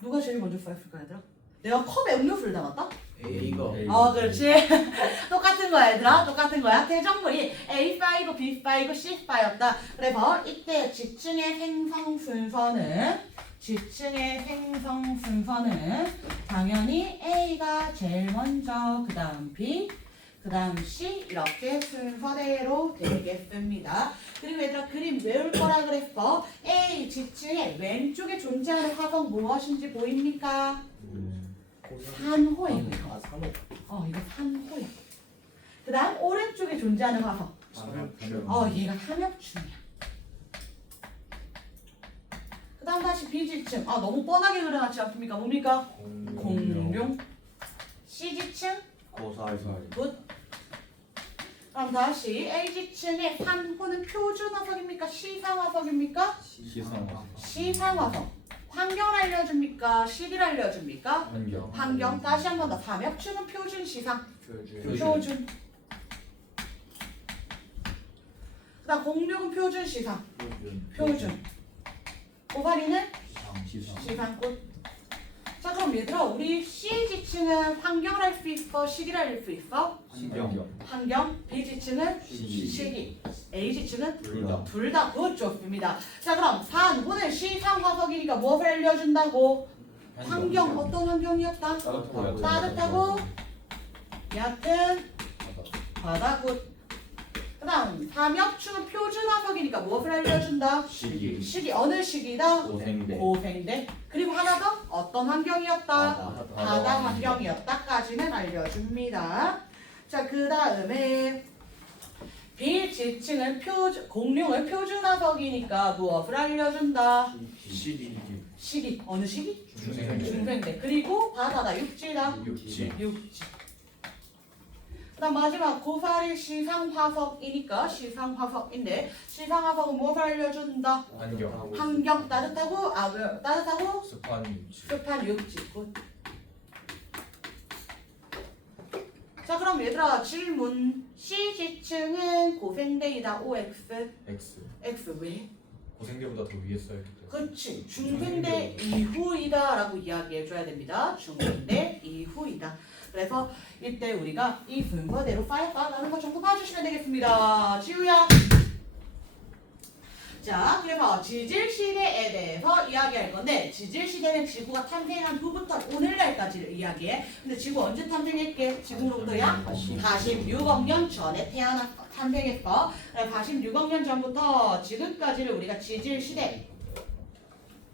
누가 제일 먼저 쌓였을까 얘들아? 내가 컵에 음료수를 담았다? A가 그렇지. 똑같은 거야 얘들아. 똑같은 거야. 대정물이 A 쌓이고 B 쌓이고 C 쌓였다. 그래서 이때 지층의 생성 순서는 당연히 A가 제일 먼저 그 다음 B 그 다음 C 이렇게 순서대로 되겠습니다. 그리고 얘들아 그림 외울 거라 그랬어. A 지층의 왼쪽에 존재하는 화석 무엇인지 보입니까? 산호이고요. 이거 산호야. 그 다음 오른쪽에 존재하는 화석. 얘가 삼엽충이야. 그 다음 다시 B지층. 너무 뻔하게 그려놨지 않습니까? 뭡니까? 공룡. C지층. 고사리 굿. 그럼 다시 A지층의 산호는 표준화석입니까? 시상화석입니까? 시상화석. 환경을 알려줍니까? 시기를 알려줍니까? 환경. 다시 한 번 더. 삼엽충은 표준 시상. 표준. 그 다음 공룡은 표준 시상. 표준. 고사리는 시상꽃. 자, 그럼 그럼 얘들아 우리 C 지층은 환경을 할 수 있어? 시기를 할 수 있어? 환경. 환경. B 지층은 시기. 시기. A 지층은 둘 다. 둘 다. 굿, 좋습니다. 자 그럼 산호는 시상화석이니까 무엇을 알려준다고? 환경. 어떤 환경이었다? 따뜻하고 얕은 바다. 굿. 그 다음 삼엽충은 표준화석이니까 무엇을 알려준다? 시기. 시기. 어느 시기다? 고생대. 고생대. 그리고 하나 더 어떤 환경이었다? 바다. 바다 환경이었다까지는 알려줍니다. 자, 그 다음에 비지층은 공룡은 표준화석이니까 무엇을 알려준다? 시기. 시기. 어느 시기? 중생대. 중생대. 그리고 바다다. 육지다. 육지. 육지. 그다음 마지막 고사리 시상화석이니까 시상화석인데 시상화석은 무엇을 알려준다? 환경. 환경 따뜻하고 따뜻하고 습한 육지. 습한 육지. 굿. 자 그럼 얘들아 질문. C 지층은 고생대이다. OX. X 왜? 고생대보다 더 위에 써야기 때문에. 그치. 중생대 이후이다 라고 이야기해줘야 됩니다. 중생대 이후이다. 그래서 이때 우리가 이 순서대로 파이파라는 거 전부 봐주시면 되겠습니다. 지우야. 자, 그래서 지질시대에 대해서 이야기할 건데 지질시대는 지구가 탄생한 후부터 오늘날까지를 이야기해. 근데 지구 언제 탄생했게? 지금으로부터야? 46억 년 전에 탄생했어. 46억 년 전부터 지금까지를 우리가 지질시대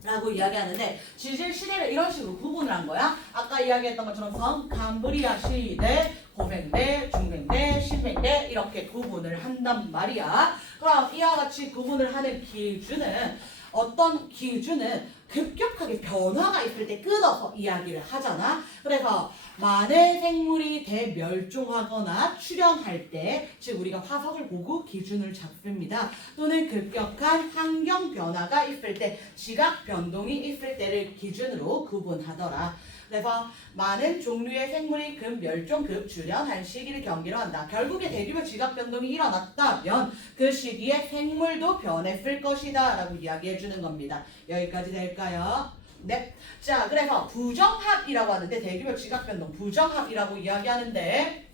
라고 이야기하는데 지질 시대를 이런 식으로 구분을 한 거야. 아까 이야기했던 것처럼 캄브리아 시대, 고생대, 중생대, 신생대 이렇게 구분을 한단 말이야. 그럼 이와 같이 구분을 하는 기준은 어떤 기준은 급격하게 변화가 있을 때 끊어서 이야기를 하잖아. 그래서 많은 생물이 대멸종하거나 출현할 때, 즉 우리가 화석을 보고 기준을 잡습니다. 또는 급격한 환경 변화가 있을 때, 지각 변동이 있을 때를 기준으로 구분하더라. 그래서 많은 종류의 생물이 급멸종, 급출현한 시기를 경계로 한다. 결국에 대규모 지각 변동이 일어났다면 그 시기에 생물도 변했을 것이다 라고 이야기해주는 겁니다. 여기까지 될까요? 네. 자, 그래서 부정합이라고 하는데 대규모 지각 변동 부정합이라고 이야기하는데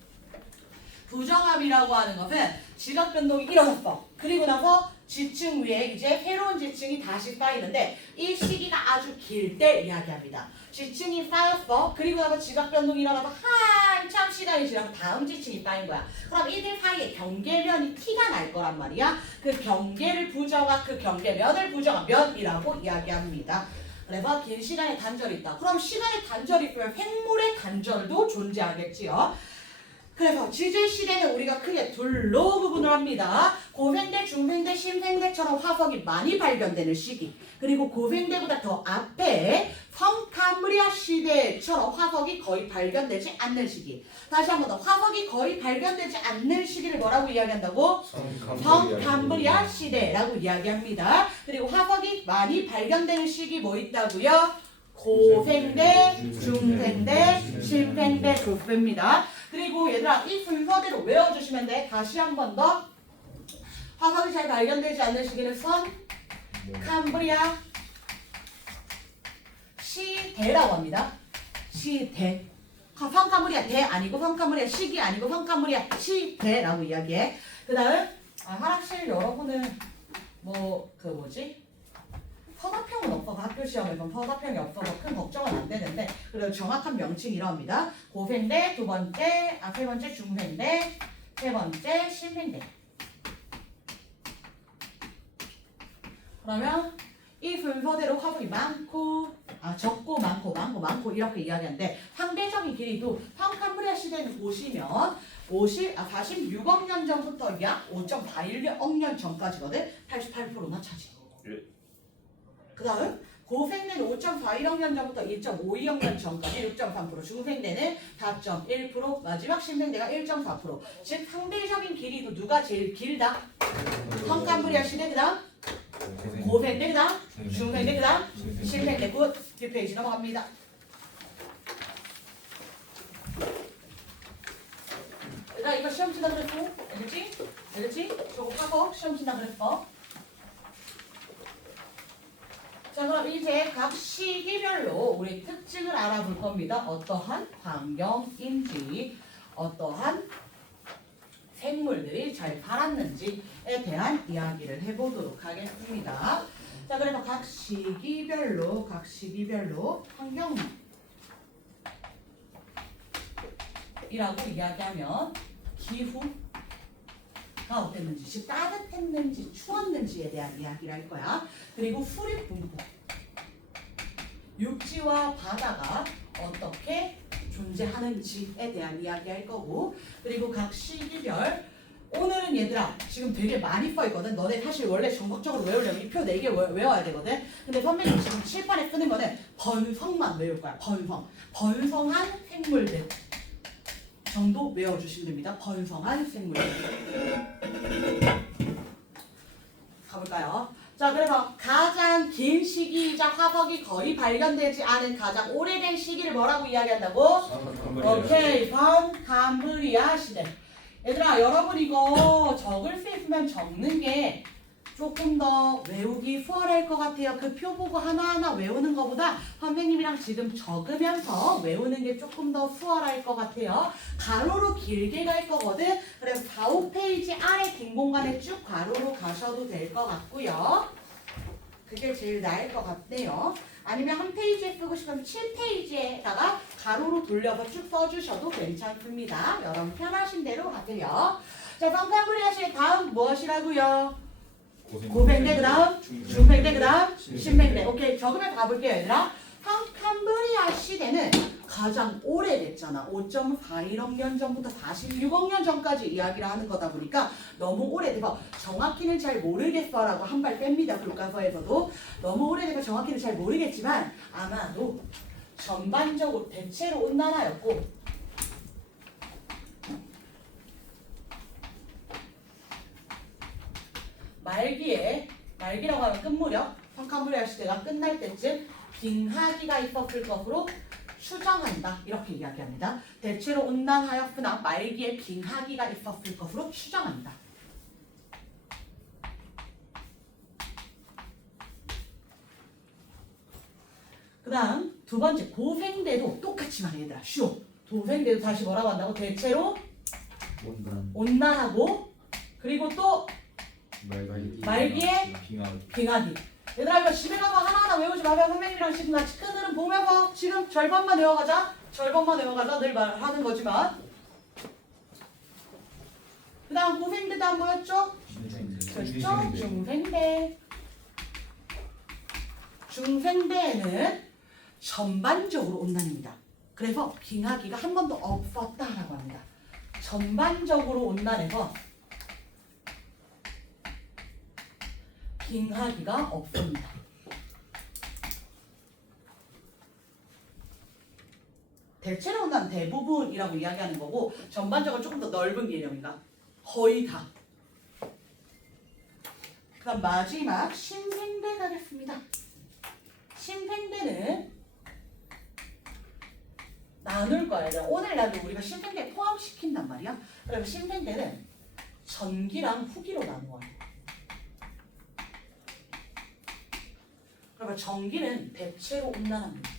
부정합이라고 하는 것은 지각 변동이 일어났어. 그리고 나서 지층 위에 이제 새로운 지층이 다시 쌓이는데 이 시기가 아주 길 때 이야기합니다. 지층이 쌓였어. 그리고 나서 지각 변동이 일어나서 한참 시간이 지나서 다음 지층이 쌓인 거야. 그럼 이들 사이에 경계면이 티가 날 거란 말이야. 그 경계를 부정한 그 경계면을 부정한 면이라고 이야기합니다. 그래서 긴 시간의 단절이 있다. 그럼 시간의 단절이 있으면 생물의 단절도 존재하겠지요. 그래서 지질시대는 우리가 크게 둘로 구분을 합니다. 고생대, 중생대, 신생대처럼 화석이 많이 발견되는 시기. 그리고 고생대보다 더 앞에 성캄브리아 시대처럼 화석이 거의 발견되지 않는 시기. 다시 한 번 더 화석이 거의 발견되지 않는 시기를 뭐라고 이야기한다고? 성캄브리아 시대라고 이야기합니다. 그리고 화석이 많이 발견되는 시기 뭐 있다고요? 고생대, 중생대, 신생대 좋습니다. 그리고 얘들아 이 순서대로 외워주시면 돼. 다시 한 번 더. 화석이 잘 발견되지 않는 시기는 성캄브리아 시대라고 합니다. 시대. 성캄브리아 대 아니고 성캄브리아 시기 아니고 성캄브리아 시대라고 이야기해. 그 다음 하락실 여러분은 서답형은 없어서 학교 시험에서 서답형이 없어서 큰 걱정은 안 되는데 그래도 정확한 명칭이 이러합니다. 고생대, 세 번째 중생대, 세 번째 신생대. 그러면 이 순서대로 화석이 적고 많고 이렇게 이야기하는데 상대적인 길이도 성캄브리아 시대는 보시면 46억 년 전부터 약 5.41억 년 전까지거든. 88%나 차지. 그 다음 고생대는 5.41억 년 전부터 1.52억 년 전까지 6.3%, 중생대는 4.1%, 마지막 신생대가 1.4%. 즉 상대적인 길이도 누가 제일 길다? 성캄브리아 시대 그 다음 고생대 그 다음 중생대 그 다음 신생대. 굿. 뒷페이지 넘어갑니다. 나 이거 시험 친다 그랬어? 알겠지? 저거 파고 시험 친다 그랬어. 자, 그럼 이제 각 시기별로 우리 특징을 알아볼 겁니다. 어떠한 환경인지, 어떠한 생물들이 잘 살았는지에 대한 이야기를 해보도록 하겠습니다. 자, 그래서 각 시기별로 환경이라고 이야기하면 기후가 어땠는지, 즉 따뜻했는지 추웠는지에 대한 이야기를 할 거야. 그리고 수립 분포, 육지와 바다가 어떻게 존재하는지에 대한 이야기 할 거고, 그리고 각 시기별, 오늘은 얘들아 지금 되게 많이 써있거든. 너네 사실 원래 전국적으로 외우려면 이 표 4개 외워야 되거든. 근데 선배님 지금 칠판에 쓰는 거는 번성만 외울 거야. 번성한 생물들 정도 외워주시면 됩니다. 번성한 생물들. 가볼까요? 자, 그래서 가장 긴 시기이자 화석이 거의 발견되지 않은 가장 오래된 시기를 뭐라고 이야기한다고? 오케이, 캄브리아 시대. 얘들아, 여러분 이거 적을 수 있으면 적는 게 조금 더 외우기 수월할 것 같아요. 그 표 보고 하나하나 외우는 것보다 선생님이랑 지금 적으면서 외우는 게 조금 더 수월할 것 같아요. 가로로 길게 갈 거거든. 그래서 4, 5페이지 아래 긴 공간에 쭉 가로로 가셔도 될 것 같고요. 그게 제일 나을 것 같네요. 아니면 한 페이지에 쓰고 싶으면 7페이지에다가 가로로 돌려서 쭉 써주셔도 괜찮습니다. 여러분 편하신 대로 하세요. 자, 캄브리아시의 다음 무엇이라고요? 고생대, 그 다음 중생대, 그 다음 신생대. 오케이, 적으면 가볼게요 얘들아. 캄브리아 시대는 가장 오래됐잖아. 5.41억 년 전부터 46억 년 전까지 이야기를 하는 거다 보니까 너무 오래돼서 정확히는 잘 모르겠어 라고 한 발 뺍니다. 교과서에서도. 너무 오래돼서 정확히는 잘 모르겠지만 아마도 전반적으로 대체로 온난화였고, 말기라고 하면 끝무렵, 캄브리아 시대가 끝날 때쯤 빙하기가 있었을 것으로 추정한다. 이렇게 이야기합니다. 대체로 온난화였으나 말기에 빙하기가 있었을 것으로 추정한다. 그 다음 두 번째 고생대도 똑같지만 얘들아 쉬워. 고생대도 다시 뭐라고 한다고? 대체로 온난하고, 그리고 또 말기에 빙하기. 얘들아 이거 집에 가서 하나하나 외우지 마면 선생님이랑 지금 같이 큰 흐름 보면서 지금 절반만 외워가자. 늘 말하는 거지만. 그 다음 고생대 다음 뭐였죠? 그렇죠? 중생대. 중생대에는 전반적으로 온난입니다. 그래서 빙하기가 한 번도 없었다라고 합니다. 전반적으로 온난해서 빙하기가 없습니다. 대체로 온난 대부분이라고 이야기하는 거고, 전반적으로 조금 더 넓은 개념인가? 거의 다. 그 다음 마지막 신생대 가겠습니다. 신생대는 나눌 거예요. 오늘 나도 우리가 신생대 포함시킨단 말이야. 그래서 신생대는 전기랑 후기로 나누어요. 그러면 전기는 대체로 온난합니다.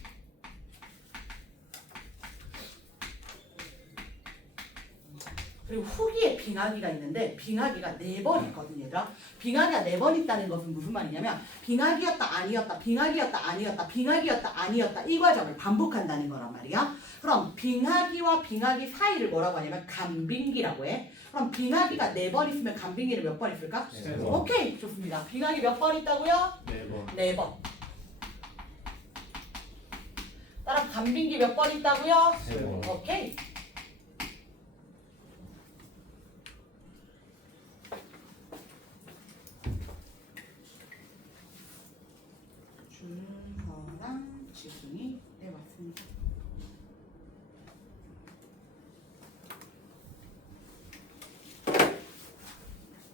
그리고 후기에 빙하기가 있는데 빙하기가 4번 있거든요. 얘들아. 빙하기가 4번 있다는 것은 무슨 말이냐면 빙하기였다 아니었다, 빙하기였다 아니었다, 빙하기였다 아니었다 이 과정을 반복한다는 거란 말이야. 그럼 빙하기와 빙하기 사이를 뭐라고 하냐면 간빙기라고 해. 그럼 빙하기가 4번 있으면 간빙기는 몇 번 있을까? 3번. 오케이, 좋습니다. 빙하기 몇 번 있다고요? 4번. 따라 간빙기 몇 번 있다고요? 3번. 오케이. 준서랑 지순이 네 맞습니다.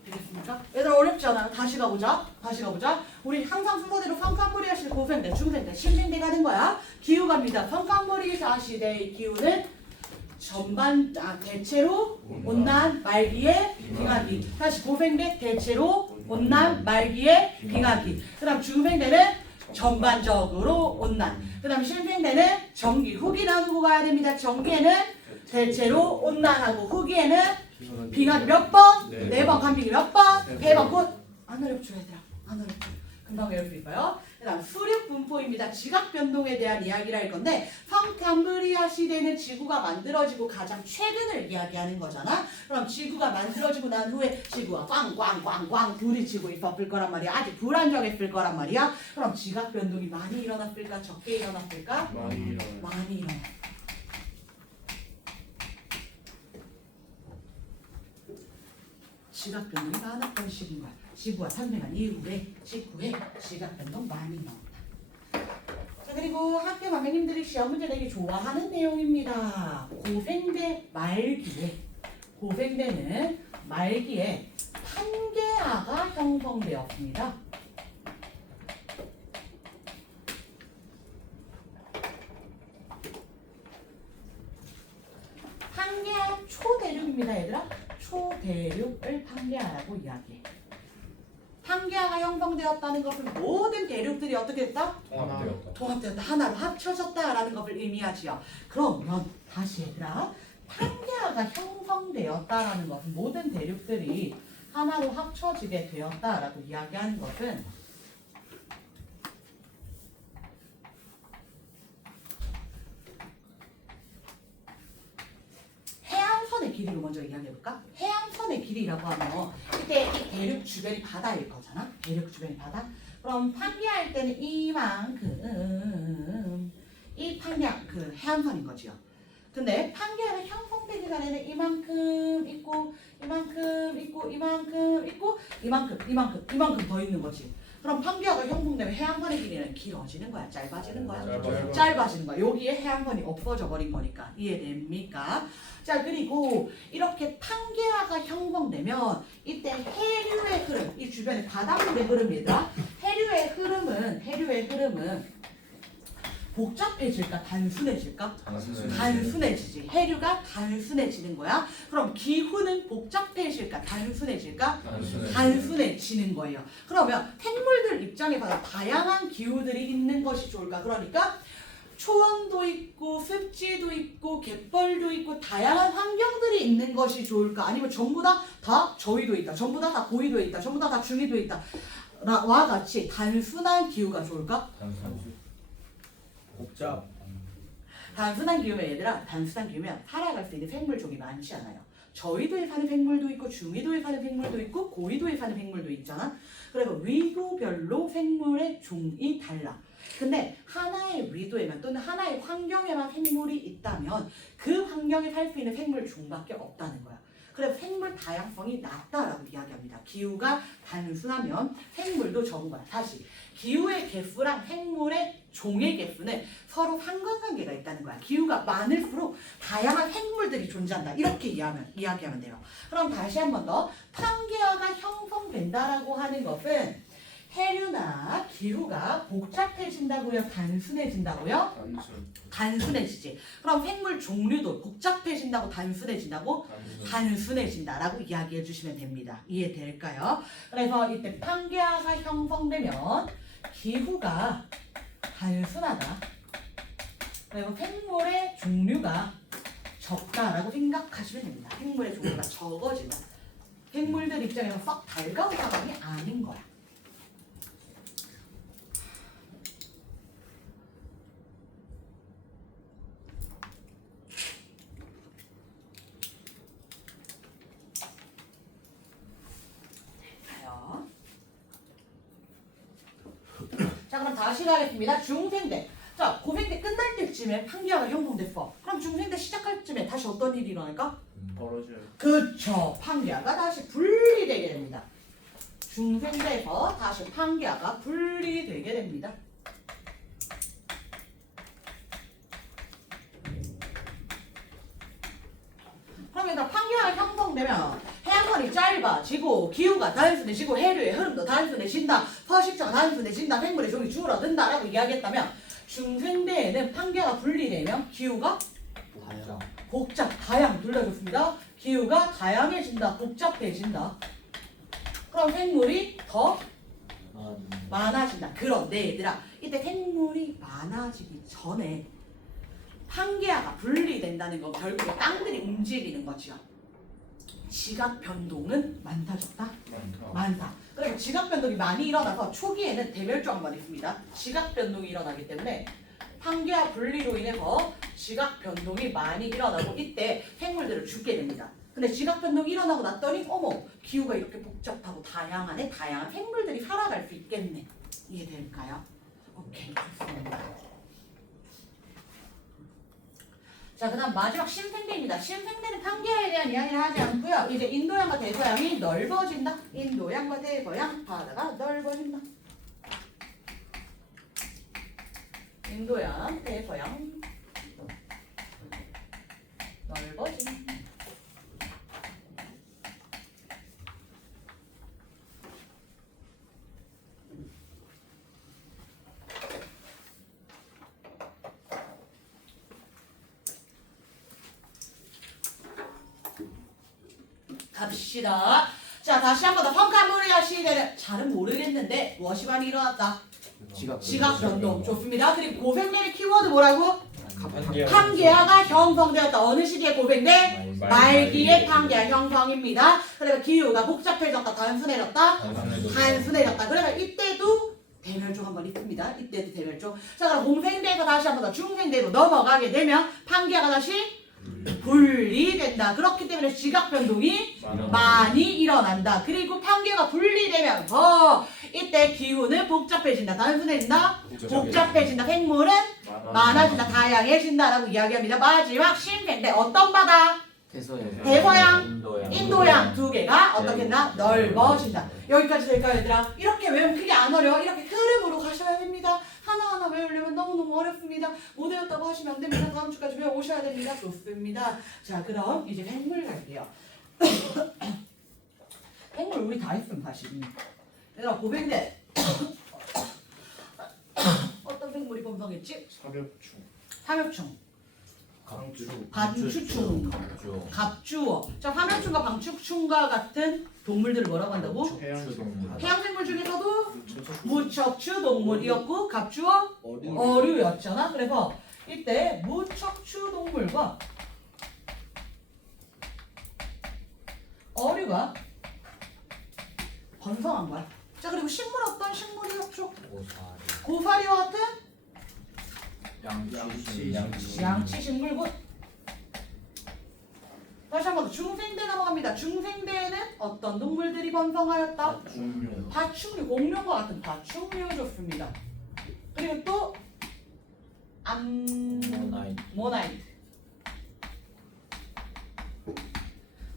되겠습니까? 얘들아 어렵지 않아요? 다시 가보자. 우리 항상 순서대로 캄브리아 시대 고생대, 중생대, 신생대 가는 거야. 기후 갑니다. 캄브리아 시대의 기후는 대체로 온난 말기에 빙하기. 다시 고생대 대체로 온난 말기에 빙하기. 그 다음 중생대는 전반적으로 온난. 그 다음 신생대는 정기, 후기는 누구 가야 됩니다. 정기에는 대체로 온난하고 후기에는 빙하기 몇 번? 네. 4번, 간빙이 몇 번? 100번. 안 어렵죠 얘들아. 안 어렵죠. 금방 외울 수 있어요. 그 다음 수륙 분포입니다. 지각 변동에 대한 이야기를 할 건데 성캄브리아 시대는 지구가 만들어지고 가장 최근을 이야기하는 거잖아. 그럼 지구가 만들어지고 난 후에 지구가 꽝꽝꽝꽝 불이 치고 있었을 거란 말이야. 아주 불안정했을 거란 말이야. 그럼 지각 변동이 많이 일어났을까? 적게 일어났을까? 많이 일어나요. 많이 일어나. 지각 변동이 많았던 시기인 거야. 지구가 탄생한 이후에 지구에 지각 변동 많이 나온다. 자, 그리고 학교 선생님들이 시험 문제 내기 좋아하는 내용입니다. 고생대는 말기에 판게아가 형성되었습니다. 판게아 초대륙입니다, 얘들아. 초대륙을 판게아라고 이야기해. 판게아가 형성되었다는 것은 모든 대륙들이 어떻게 됐다? 통합되었다. 통합되었다. 하나로 합쳐졌다라는 것을 의미하지요. 그러면 다시 얘들아, 판게아가 형성되었다라는 것은 모든 대륙들이 하나로 합쳐지게 되었다라고 이야기하는 것은 해안선의 길이로 먼저 이야기해볼까? 해안선의 길이라고 하면 이때 이 대륙 주변이 바다일 거잖아. 대륙 주변이 바다. 그럼 판게아일 때는 이만큼 이 판게아 그 해안선인 거지요. 근데 판게아가 형성되기 전에는 이만큼 있고 이만큼 있고 이만큼 있고 이만큼 더 있는 거지. 그럼 판게아가 형성되면 해안선의 길이는 길어지는 거야, 짧아지는 거야? 짧아지는 거야. 여기에 해안선이 없어져 버린 거니까. 이해됩니까? 자, 그리고 이렇게 판게아가 형성되면 이때 해류의 흐름, 이 주변에 바닷물의 흐름이다. 해류의 흐름은 복잡해질까 단순해질까? 단순해지지. 해류가 단순해지는 거야. 그럼 기후는 복잡해질까 단순해질까? 단순해지는 거예요. 그러면 생물들 입장에서 다양한 기후들이 있는 것이 좋을까? 그러니까 초원도 있고 습지도 있고 갯벌도 있고 다양한 환경들이 있는 것이 좋을까? 아니면 전부 다 저위도에 있다. 전부 다 고위도에 있다. 전부 다 중위도에 있다. 와 같이 단순한 기후가 좋을까? 복잡. 단순한 기후면 얘들아, 단순한 기후면 살아갈 수 있는 생물종이 많지 않아요. 저위도에 사는 생물도 있고 중위도에 사는 생물도 있고 고위도에 사는 생물도 있잖아. 그래서 위도별로 생물의 종이 달라. 근데 하나의 위도에만 또는 하나의 환경에만 생물이 있다면 그 환경에 살 수 있는 생물 종밖에 없다는 거야. 그래서 생물 다양성이 낮다라고 이야기합니다. 기후가 단순하면 생물도 적은 거야. 다시 기후의 개수랑 생물의 종의 개수는 서로 상관관계가 있다는 거야. 기후가 많을수록 다양한 생물들이 존재한다. 이렇게 이야기하면 돼요. 그럼 다시 한 번 더. 판게아가 형성된다라고 하는 것은 해류나 기후가 복잡해진다고요? 단순해진다고요? 단순해지지. 그럼 생물 종류도 복잡해진다고 단순해진다고? 단순해진다라고 이야기해 주시면 됩니다. 이해될까요? 그래서 이때 판게아가 형성되면 기후가 단순하다. 그리고 생물의 종류가 적다라고 생각하시면 됩니다. 생물의 종류가 적어진다. 생물들 입장에서 썩 달가운 상황이 아닌 거야. 자, 그럼 다시 가겠습니다. 중생대. 자, 고생대 끝날 때쯤에 판게아가 형성됐어. 그럼 중생대 시작할 쯤에 다시 어떤 일이 일어날까? 벌어져요. 그쵸. 판게아가 다시 분리되게 됩니다. 중생대에서 다시 판게아가 분리되게 됩니다. 그럼 얘들아, 판게아가 형성되면 해안선이 짧아지고 기후가 단순해지고 해류의 흐름도 단순해진다. 서식처가 단순해진다. 생물의 종이 줄어든다라고 이야기했다면 중생대에는 판게아가 분리되면 기후가 다양 둘 다 좋습니다. 기후가 다양해진다. 복잡해진다. 그럼 생물이 더 많아진다. 그런데 얘들아 이때 생물이 많아지기 전에 판계아가 분리된다는 건 결국에 땅들이 움직이는 거지요. 지각 변동은 많다졌다? 많다. 그리고 지각 변동이 많이 일어나서 초기에는 대멸종만 있습니다. 지각 변동이 일어나기 때문에 판계아 분리로 인해서 지각 변동이 많이 일어나고 이때 생물들을 죽게 됩니다. 근데 지각 변동이 일어나고 났더니 어머 기후가 이렇게 복잡하고 다양하네. 다양한 생물들이 살아갈 수 있겠네. 이해될까요? 오케이 좋습니다. 자, 그 다음 마지막 신생대입니다. 신생대는 판계아에 대한 이야기를 하지 않고요. 이제 인도양과 대서양이 넓어진다. 인도양과 대서양 바다가 넓어진다. 인도양, 대서양 넓어진다. 갑시다. 자, 다시 한 번 더 평가물이야 시대는 잘은 모르겠는데 무엇이 많이 일어났다. 지각 변동 좋습니다. 그리고 고생대의 키워드 뭐라고? 판계아가 형성되었다. 어느 시기에 고생대? 말기의 판계아 형성입니다. 그리고 기후가 복잡해졌다. 단순해졌다. 단순해졌다. 그러면 이때도 대멸종 한번 있습니다. 이때도 대멸종. 자, 그럼 공생대에서 다시 한 번 더 중생대로 넘어가게 되면 판계아가 다시 분리된다. 그렇기 때문에 지각 변동이 많이 일어난다. 그리고 판계가 분리되면 이때 기후는 복잡해진다. 단순해진다. 복잡해진다. 생물은 많아진다. 다양해진다라고 이야기합니다. 마지막 신생대 어떤 바다? 대서양, 인도양 두 개가 어떻게 된다? 넓어진다. 여기까지 될까요, 얘들아? 이렇게 외우면 크게 안 어려워. 이렇게 흐름으로 가셔야 됩니다. 하나하나 외우려면 너무너무 어렵습니다. 못 외웠다고 하시면 안 됩니다. 다음 주까지 외워오셔야 됩니다. 좋습니다. 자, 그럼 이제 생물 갈게요. 생물 우리 다 했음 사실. 얘들아, 고백대 어떤 생물이 번성했지? 삼엽충, 반추충, 갑주어. 자, 화면충과 방추충과 같은 동물들을 뭐라고 한다고? 해양생물 중에서도 무척추 동물이었고 갑주어 어류였잖아. 그래서 이때 무척추 동물과 어류가 번성한 거야. 자, 그리고 식물 어떤 식물이었죠? 고사리와 같은 양치 식물군. 다시 한번 중생대 넘어갑니다. 중생대에는 어떤 동물들이 번성하였다? 파충류, 공룡과 같은 파충류 좋습니다. 그리고 또 모나이트.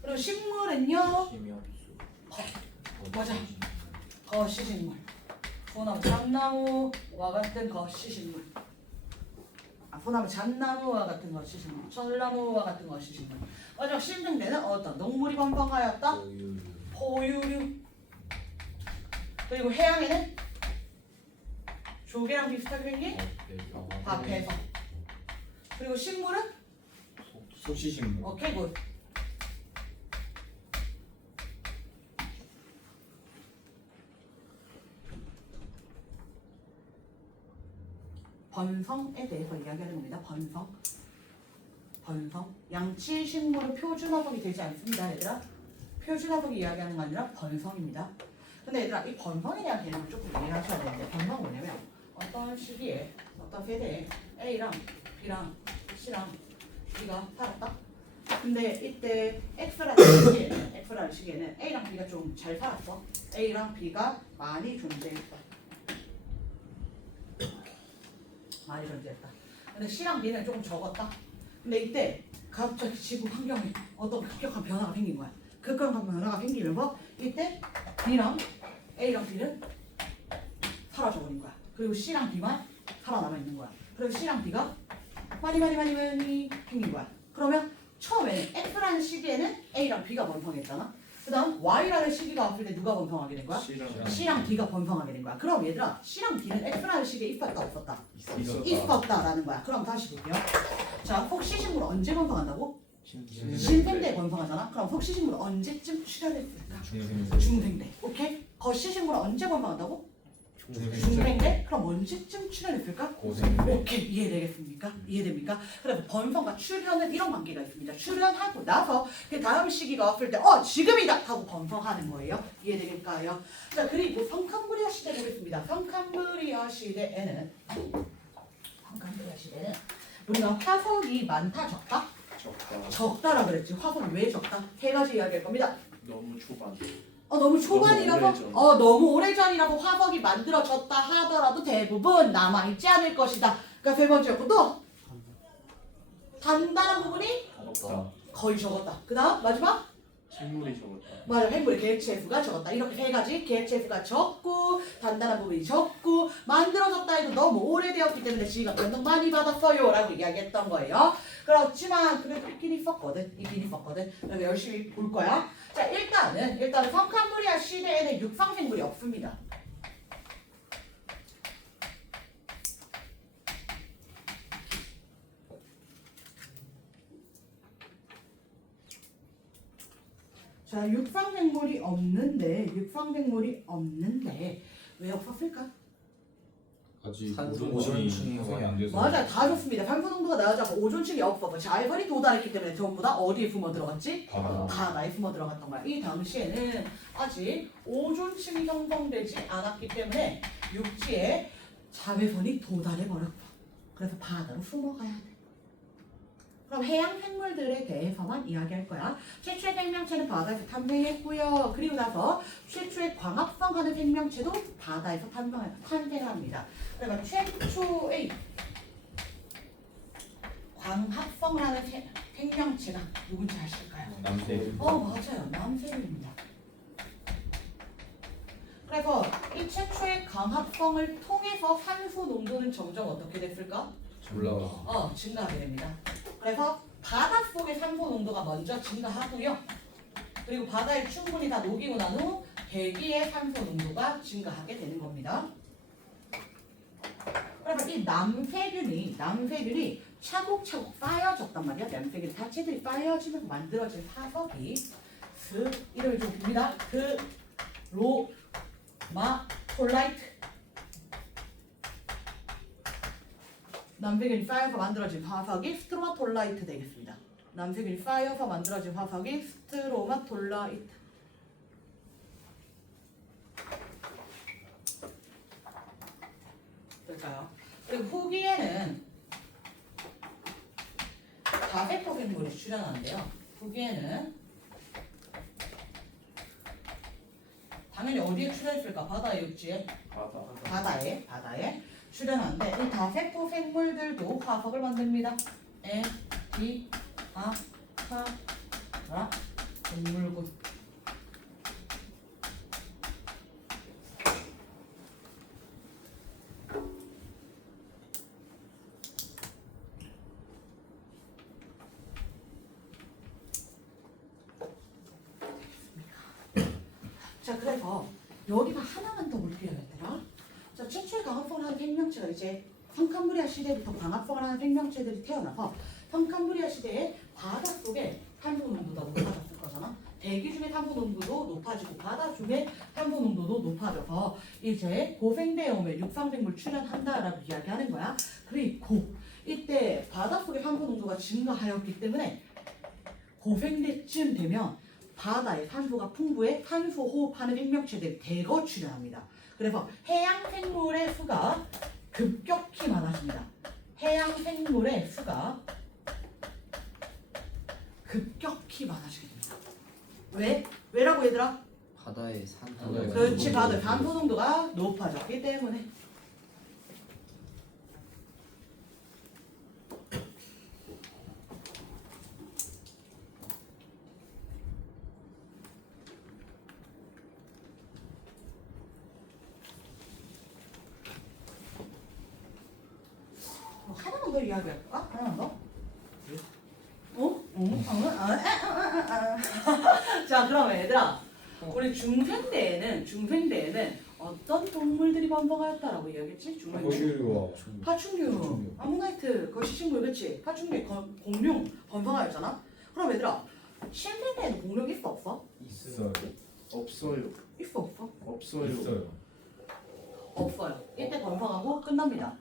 그리고 식물은요. 맞아. 거시식물. 소나무, 잣나무와 같은 거시식물. 소나무, 잣나무와 같은 거시식물. 철나무와 같은 거시식물. 마지막 신생대는 어떤 동물이 번성하였다? 포유류. 그리고 해양에는 조개랑 비슷하게 생긴 밥해서. 그리고 식물은 속시식물. 오케이 굿. 번성에 대해서 이야기하는 겁니다. 번성. 양치 식물은 표준화석이 되지 않습니다, 얘들아. 표준화석이 이야기하는 거 아니라 번성입니다. 근데 얘들아, 이 번성에 대한 개념을 조금 이해를 하셔야 되는데, 번성은 뭐냐면 어떤 시기에, 어떤 세대에 A랑 B랑 C랑 D가 살았다. 근데 이때 X라는 시기에는 A랑 B가 좀 잘 살았어. A랑 B가 많이 존재했어. 많이 존재했다. 근데 C랑 B는 조금 적었다. 근데 이때 갑자기 지구 환경에 어떤 급격한 변화가 생긴 거야. 급격한 변화가 생기면서 이때 B랑 A랑 B는 사라져버린 거야. 그리고 C랑 B만 살아남아 있는 거야. 그리고 C랑 B가 많이 생긴 거야. 그러면 처음에 X라는 시기에는 A랑 B가 번성했잖아. 그 다음 Y라는 시기가 왔을 때 누가 번성하게 된 거야? C랑 D가 번성하게 된 거야. 그럼 얘들아, C랑 D는 X라는 시기에 있었다 없었다? 있었다라는 거야. 그럼 다시 볼게요. 자, 속시식물 언제 번성한다고? 신생대에 번성하잖아. 그럼 속시식물 언제쯤 출현했을까? 중생대. 오케이? 거시식물 언제 번성한다고? 중생대? 그럼 언제쯤 출현했을까? 고생대. 오케이, 이해되겠습니까? 이해됩니까? 그래서 번성과 출현은 이런 관계가 있습니다. 출현하고 나서 그 다음 시기가 왔을 때 지금이다 하고 번성하는 거예요. 이해되겠까요? 자, 그리고 성캄브리아 시대 보겠습니다. 성캄브리아 시대에는 우리가 화석이 많다 적다? 적다. 적다라 그랬지. 화석이 왜 적다? 세 가지 이야기할 겁니다. 너무 초반. 너무 초반이라서 너무 오래전. 너무 오래전이라서 화석이 만들어졌다 하더라도 대부분 남아있지 않을 것이다. 그러니까 세 번째였고 또 단단한 부분이 없다. 거의 적었다. 그 다음 마지막 식물이 적었다. 맞아, 핵물의 개체 수가 적었다. 이렇게 세 가지 개체 수가 적고 단단한 부분이 적고 만들어졌다 해도 너무 오래되었기 때문에 지가 변동 많이 받았어요 라고 이야기했던 거예요. 그렇지만 그래도 있긴 있었거든. 그래서 열심히 볼 거야. 자, 일단은 성캄브리아 시대에는 육상생물이 없습니다. 자, 육상생물이 없는데 왜 없었을까? 아직 산소 오존층이 오존층이 형성이 안 돼서. 맞아, 다 좋습니다. 산소 농도가 낮아서 오존층이 없어서 자외선이 도달했기 때문에 전부 다 어디에 숨어 들어갔지? 바다. 바다에 숨어 들어갔던 거야. 이 당시에는 아직 오존층이 형성되지 않았기 때문에 육지에 자외선이 도달해 버렸어. 그래서 바다로 숨어가야 돼. 그럼 해양 생물들에 대해서만 이야기할 거야. 최초의 생명체는 바다에서 탄생했고요. 그리고 나서 최초의 광합성하는 생명체도 바다에서 탄생합니다. 그러면 최초의 광합성하는 생명체가 누군지 아실까요? 남대. 맞아요. 남생입니다. 그래서 이 최초의 광합성을 통해서 산소 농도는 점점 어떻게 됐을까? 올라가. 증가하게 됩니다. 그래서 바닷속의 산소 농도가 먼저 증가하고요. 그리고 바다에 충분히 다 녹이고 난 후 대기의 산소 농도가 증가하게 되는 겁니다. 그래서 이 남세균이 차곡차곡 쌓여졌단 말이야. 남세균 자체들이 쌓여지면서 만들어진 화석이 이름을 좀 봅니다. 로마톨라이트. 남세균이 쌓여서 만들어진 화석이 스트로마톨라이트 되겠습니다. 남세균이 쌓여서 만들어진 화석이 스트로마톨라이트. 될까요? 그리고 후기에는 다세포 생물이 출현하는데요. 후기에는 당연히 어디에 출현했을까? 바다의 육지에? 바다에 출현하는데 이 다세포 생물들도 화석을 만듭니다. 에, 디, 아, 사, 라, 동물군. 자, 그래서 여기가 하나만 더 볼게요, 얘들아. 자, 최초의 광합성을 하는 생명체가 이제 성캄브리아 시대부터 광합성을 하는 생명체들이 태어나서 성캄브리아 시대에 바닷속에 산소 농도가 높아졌을 거잖아. 대기 중에 산소 농도도 높아지고 바다 중에 산소 농도도 높아져서 이제 고생대에 오면 육상생물 출현한다라고 이야기하는 거야. 그리고 이때 바닷속의 산소 농도가 증가하였기 때문에 고생대쯤 되면 바다에 산소가 풍부해 산소 호흡하는 생명체들이 대거 출현합니다. 그래서 해양 생물의 수가 급격히 많아집니다. 해양 생물의 수가 급격히 많아지게 됩니다. 왜? 왜라고 얘들아? 바다의 산소. 바다의 그렇지, 바다의 산소 농도가 높아졌기 때문에. 하나만 더 이야기할까? 하나만 더? 자, 그러면 얘들아, 우리 중생대에는 어떤 동물들이 번성하였다라고 이야기했지? 거시류와 파충류, 아모나이트, 거시식물, 그치? 파충류, 공룡 번성하였잖아? 그럼 얘들아, 신생대에는 공룡 있어 없어? 있어요. 없어요. 있어 없어? 없어요. 있어요. 없어요. 이때 번성하고 끝납니다.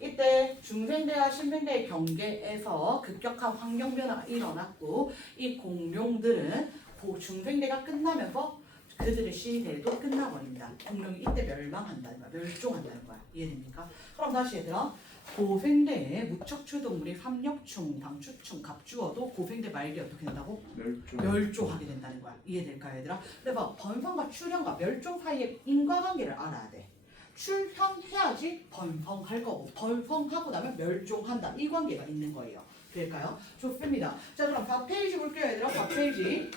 이때 중생대와 신생대의 경계에서 급격한 환경 변화가 일어났고 이 공룡들은 중생대가 끝나면서 그들의 시대도 끝나버립니다. 공룡이 이때 멸망한다는 거야. 멸종한다는 거야. 이해됩니까? 그럼 다시 얘들아. 고생대에 무척추 동물이 삼엽충, 당추충, 갑주어도 고생대 말기 어떻게 된다고? 멸종하게 된다는 거야. 이해될까 얘들아? 그래서 번성과 출현과 멸종 사이의 인과관계를 알아야 돼. 출현해야지 번성할 거고 번성하고 나면 멸종한다. 이 관계가 있는 거예요. 될까요? 좋습니다. 자 그럼 4페이지 볼게요 얘들아. 4페이지.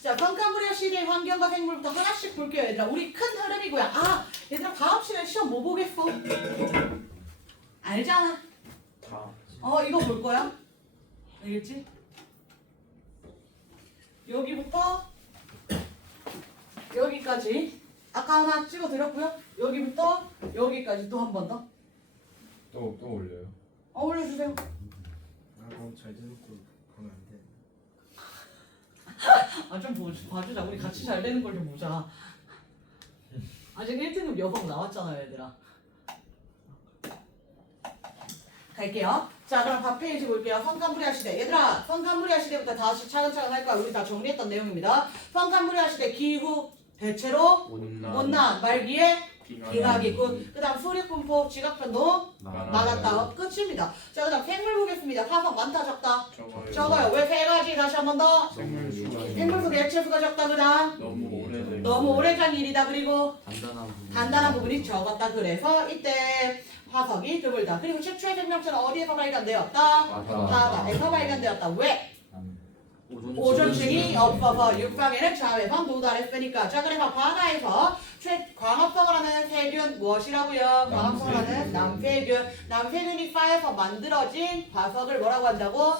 자 칸카브리아 시대의 환경과 생물부터 하나씩 볼게요 얘들아. 우리 큰 흐름이고요. 아 얘들아 다음 시간에 시험 뭐 보겠어? 알잖아. 이거 볼 거야. 알겠지? 여기부터 여기까지 아까 하나 찍어드렸고요. 여기부터 여기까지 또 한 번 더. 또 올려요? 올려주세요. 그럼 잘 되는 걸 보면 안 돼. 좀 봐주자. 우리 같이 잘 되는 걸 좀 보자. 아직 1등급 여성 나왔잖아요 얘들아. 갈게요. 자 그럼 4페이지 볼게요. 성칸브리아 시대. 얘들아 성칸브리아 시대부터 다시 차근차근 할 거야. 우리 다 정리했던 내용입니다. 성칸브리아 시대 기후 대체로 온난 말기에 빙하기꾼 그 다음 수립분포 지각변동 많았다. 끝입니다. 자 그 다음 생물 보겠습니다. 화성 많다 적다? 적어요. 왜 세 가지 다시 한 번 더? 생물수 개체수가 적다. 그 다음 너무 오래전 일이다. 그리고 단단한 부분이 적었다. 그래서 이때 화석이 드물다. 그리고 최초의 생명체는 어디에서 발견되었다? 바다에서 발견되었다. 왜? 오존층이 없어서 육상에는 자외선 도달했으니까. 자 그래서 바다에서 광합성을 하는 세균 무엇이라고요? 광합성을 하는 남세균. 남세균이 쌓여서 만들어진 화석을 뭐라고 한다고?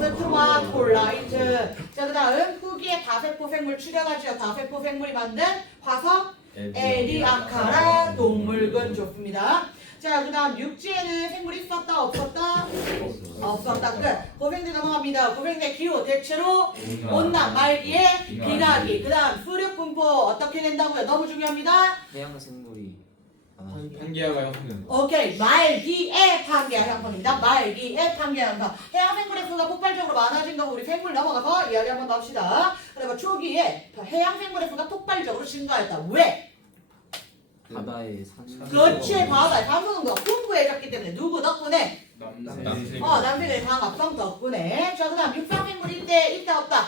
스트마톨라이트. 자 그 다음 후기에 다세포 생물 출현하죠. 다세포 생물이 만든 화석 에디아카라 동물군. 좋습니다. 자 그 다음 육지에는 생물이 있었다 없었다? 없었다. 끝. 고생대 넘어갑니다. 고생대 기후 대체로 온난 말기에 빙하기. 그 다음 수륙 분포 어떻게 된다고요? 너무 중요합니다. 해양 생물이 한기야가 형성된다. 오케이. 말기에 판기야 형성입니다. 말기에 판기야 형성. 해양 생물의 수가 폭발적으로 많아진 거 우리 생물 넘어가서 이야기 한번 더 합시다. 그리고 초기에 해양 생물의 수가 폭발적으로 증가했다. 왜? 바다에 산 그렇지. 바다에 산소농도가 풍부해졌기 때문에 누구 덕분에? 남색. 남색의 광합성 덕분에. 자, 그 다음 육상생물 이때 없다?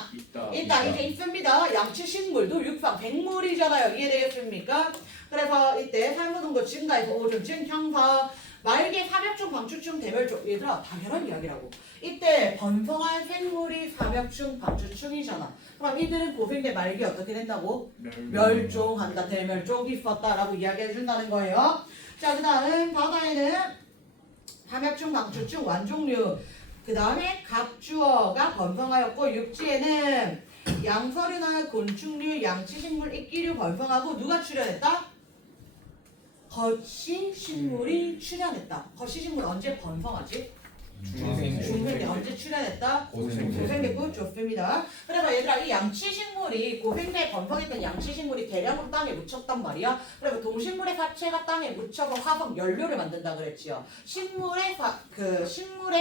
있다. 이제 있습니다. 양치식물도 육상생물이잖아요. 이해되겠습니까? 그래서 이때 산소농도 증가해서 오존층 형성. 말기 삼엽충, 방추충, 대멸종. 얘들아 당연한 이야기라고. 이때 번성한 생물이 삼엽충, 방추충이잖아. 그럼 이들은 고생대 말기 어떻게 된다고? 멸종한다. 대멸종이 있었다라고 이야기해준다는 거예요. 자, 그 다음 바다에는 삼엽충, 방추충, 완종류. 그 다음에 갑주어가 번성하였고 육지에는 양서류나 곤충류, 양치식물, 이끼류 번성하고 누가 출현했다? 거시식물이 출현했다. 거시식물 언제 번성하지? 중생대 언제 출현했다? 고생대군. 좋습니다. 그래서 얘들아 이 양치식물이 고생대에 번성했던 양치식물이 대량으로 땅에 묻혔단 말이야. 그래서 동식물의 사체가 땅에 묻혀서 화석 연료를 만든다 그랬지요. 식물의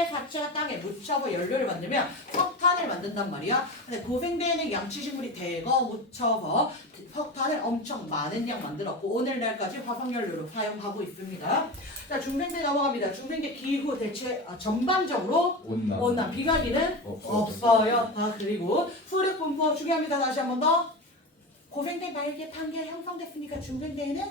사체가 땅에 묻혀서 연료를 만들면 석탄을 만든단 말이야. 근데 고생대에는 양치식물이 대거 묻혀서 석탄을 엄청 많은 양 만들었고 오늘날까지 화석 연료로 사용하고 있습니다. 자 중생대 넘어갑니다. 중생대 기후 대체 전반적으로 온난 비가기는 없어요. 그리고 수륙 분포 중요합니다. 다시 한 번 더. 고생대 말기에 판기가 형성됐으니까 중생대에는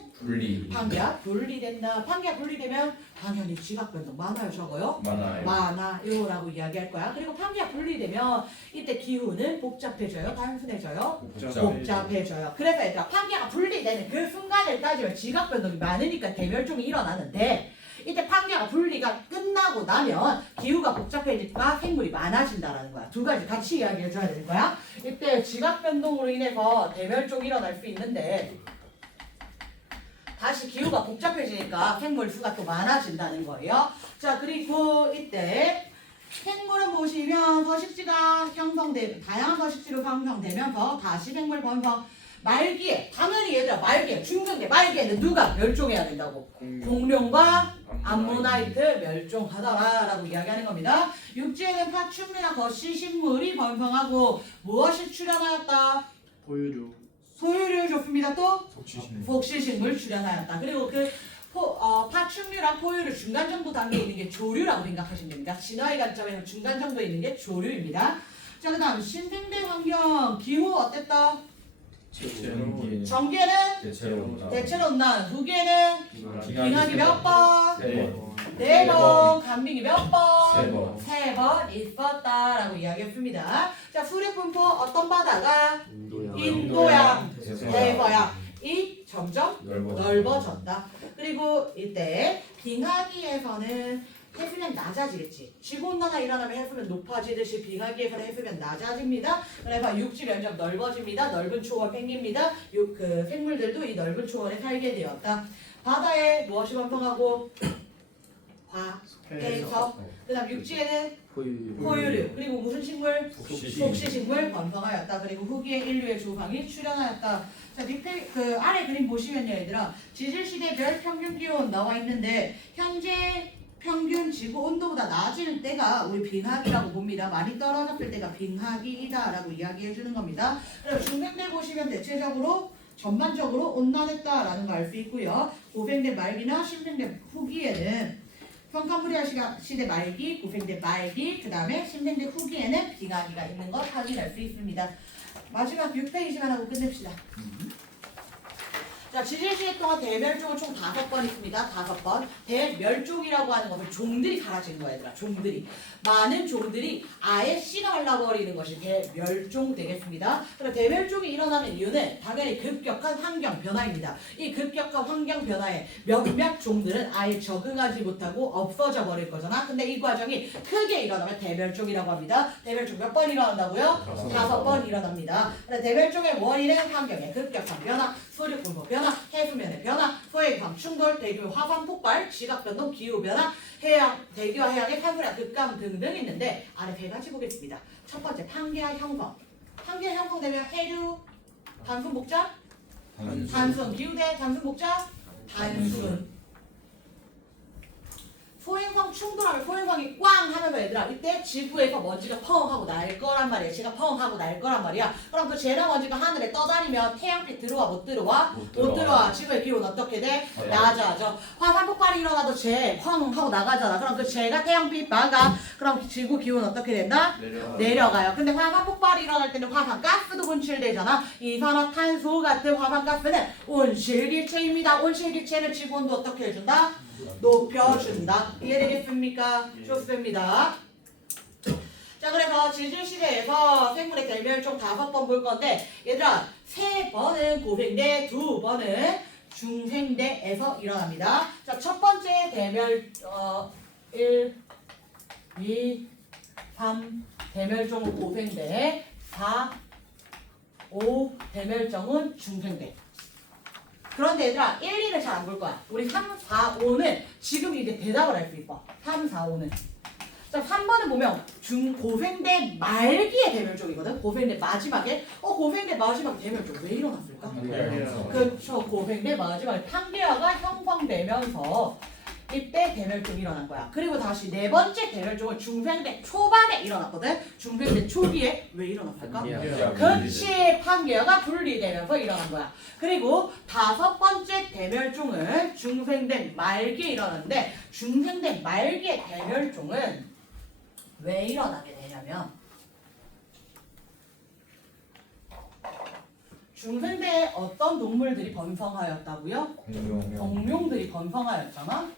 판기가 분리된다. 판기가 분리되면 당연히 지각 변동 많아요 적어요? 많아요라고 이야기할 거야. 그리고 판기가 분리되면 이때 기후는 복잡해져요? 단순해져요? 복잡해져요. 그래서 얘들아 판기가 분리되는 그 순간을 따지면 지각 변동이 많으니까 대멸종이 일어나는데 이때 판기가 분리가 끝나고 나면 기후가 복잡해지니까 생물이 많아진다라는 거야. 두 가지 같이 이야기해 줘야 되는 거야. 이때 지각 변동으로 인해서 대멸종이 일어날 수 있는데 다시 기후가 복잡해지니까 생물 수가 또 많아진다는 거예요. 자 그리고 이때 생물은 보시면 서식지가 형성되면 다양한 서식지로 형성되면서 다시 생물 번성 말기에 당연히 얘들아 말기에 중생대 말기에는 누가 멸종해야 된다고? 공룡과 암모나이트 멸종하더라라고 이야기하는 겁니다. 육지에는 파충류나 거시식물이 번성하고 무엇이 출현하였다? 포유류. 소유류 좋습니다. 또 속시시네. 복시식물 출현하였다. 그리고 그 파충류랑 포유류 중간 정도 단계에 있는 게 조류라고 생각하시면 됩니다. 진화의 관점에서 중간 정도에 있는 게 조류입니다. 자, 그 다음 신생대 환경 기후 어땠다? 전기에는 대체로 온다. 대체로 온난 후기에는 빙하기 몇 번? 세 번. 네 번. 간빙이 몇 번? 세 번. 세 번 있었다라고 이야기했습니다. 자, 수륙분포 어떤 바다가? 인도양, 대서양. 이 점점 넓어졌다. 그리고 이때 빙하기에서는 해수면 낮아지겠지. 지구온난화 일어나면 해수면 높아지듯이 빙하기에서는 해수면 낮아집니다. 그래서 육지 면적 넓어집니다. 넓은 초원 생깁니다. 그 생물들도 이 넓은 초원에 살게 되었다. 바다에 무엇이 번성하고? 해서. 그 다음 육지에는 포유류. 그리고 무슨 식물? 복시식물 번성하였다. 그리고 후기에 인류의 조상이 출현하였다. 자, 밑에 그 아래 그림 보시면요, 얘들아. 지질시대 별 평균 기온 나와 있는데 현재 평균 지구 온도보다 낮을 때가 우리 빙하기라고 봅니다. 많이 떨어졌을 때가 빙하기이다라고 이야기해 주는 겁니다. 그리고 중생대 보시면 대체적으로 전반적으로 온난했다라는 거 알 수 있고요. 고생대 말기나 신생대 후기에는 평카무리아 시대 말기, 고생대 말기, 그 다음에 신생대 후기에는 빙하기가 있는 것 확인할 수 있습니다. 마지막 6페이지만 하고 끝냅시다. 자, 지질시대 동안 대멸종은 총 5번 있습니다. 5번. 대멸종이라고 하는 것은 종들이 사라지는 거야, 얘들아. 종들이. 많은 종들이 아예 씨가 말라버리는 것이 대멸종 되겠습니다. 그럼 대멸종이 일어나는 이유는 당연히 급격한 환경 변화입니다. 이 급격한 환경 변화에 몇몇 종들은 아예 적응하지 못하고 없어져 버릴 거잖아. 근데 이 과정이 크게 일어나면 대멸종이라고 합니다. 대멸종 몇 번 일어난다고요? 5번 일어납니다. 대멸종의 원인은 환경의 급격한 변화, 수륙분포 변화, 해수면의 변화, 소해강 충돌, 대규모 화산 폭발, 지각 변동, 기후 변화, 해양, 대기와 해양의 산소량 급감 등등 있는데 아래 3가지 보겠습니다. 첫 번째 판기와 형성. 판기와 형성되면 해류, 단순 목자, 단순 기후대, 단순 목자, 단순. 소행성 충돌하면 소행성이 꽝 하면서 얘들아 이때 지구에서 먼지가 펑 하고 날 거란 말이야. 지가 펑 하고 날 거란 말이야. 그럼 그 재난 먼지가 하늘에 떠다니면 태양빛 들어와 못 들어와? 못 들어와. 지구의 기온 어떻게 돼? 낮아져. 화산 폭발이 일어나도 재 펑 하고 나가잖아. 그럼 그 재가 태양빛 막아. 그럼 지구 기온 어떻게 된다? 내려가요. 근데 화산 폭발이 일어날 때는 화산 가스도 분출되잖아. 이산화탄소 같은 화산 가스는 온실기체입니다. 온실기체는 지구 온도 어떻게 해준다? 높여준다. 이해되겠습니까? 좋습니다. 자, 그래서 지질시대에서 생물의 대멸종 5번 볼 건데 얘들아 3번은 고생대, 2번은 중생대에서 일어납니다. 자, 첫 번째 대멸 1, 2, 3 대멸종은 고생대, 4, 5 대멸종은 중생대. 그런데 얘들아 1, 2를 잘 안 볼 거야. 우리 3, 4, 5는 지금 이제 대답을 할 수 있어. 3, 4, 5는. 자, 3번은 보면 고생대 말기의 대멸종이거든. 고생대 마지막에 고생대 마지막 대멸종 왜 일어났을까? 그렇죠. 고생대 마지막에 판기화가 형성되면서 이때 대멸종이 일어난 거야. 그리고 다시 4번째 대멸종은 중생대 초반에 일어났거든. 중생대 초기에 왜 일어났을까? 그렇지. 판기화가 분리되면서 일어난 거야. 그리고 5번째 대멸종은 중생대 말기에 일어났는데 중생대 말기의 대멸종은 왜 일어나게 되냐면 중생대에 어떤 동물들이 번성하였다고요? 공룡들이 번성하였잖아.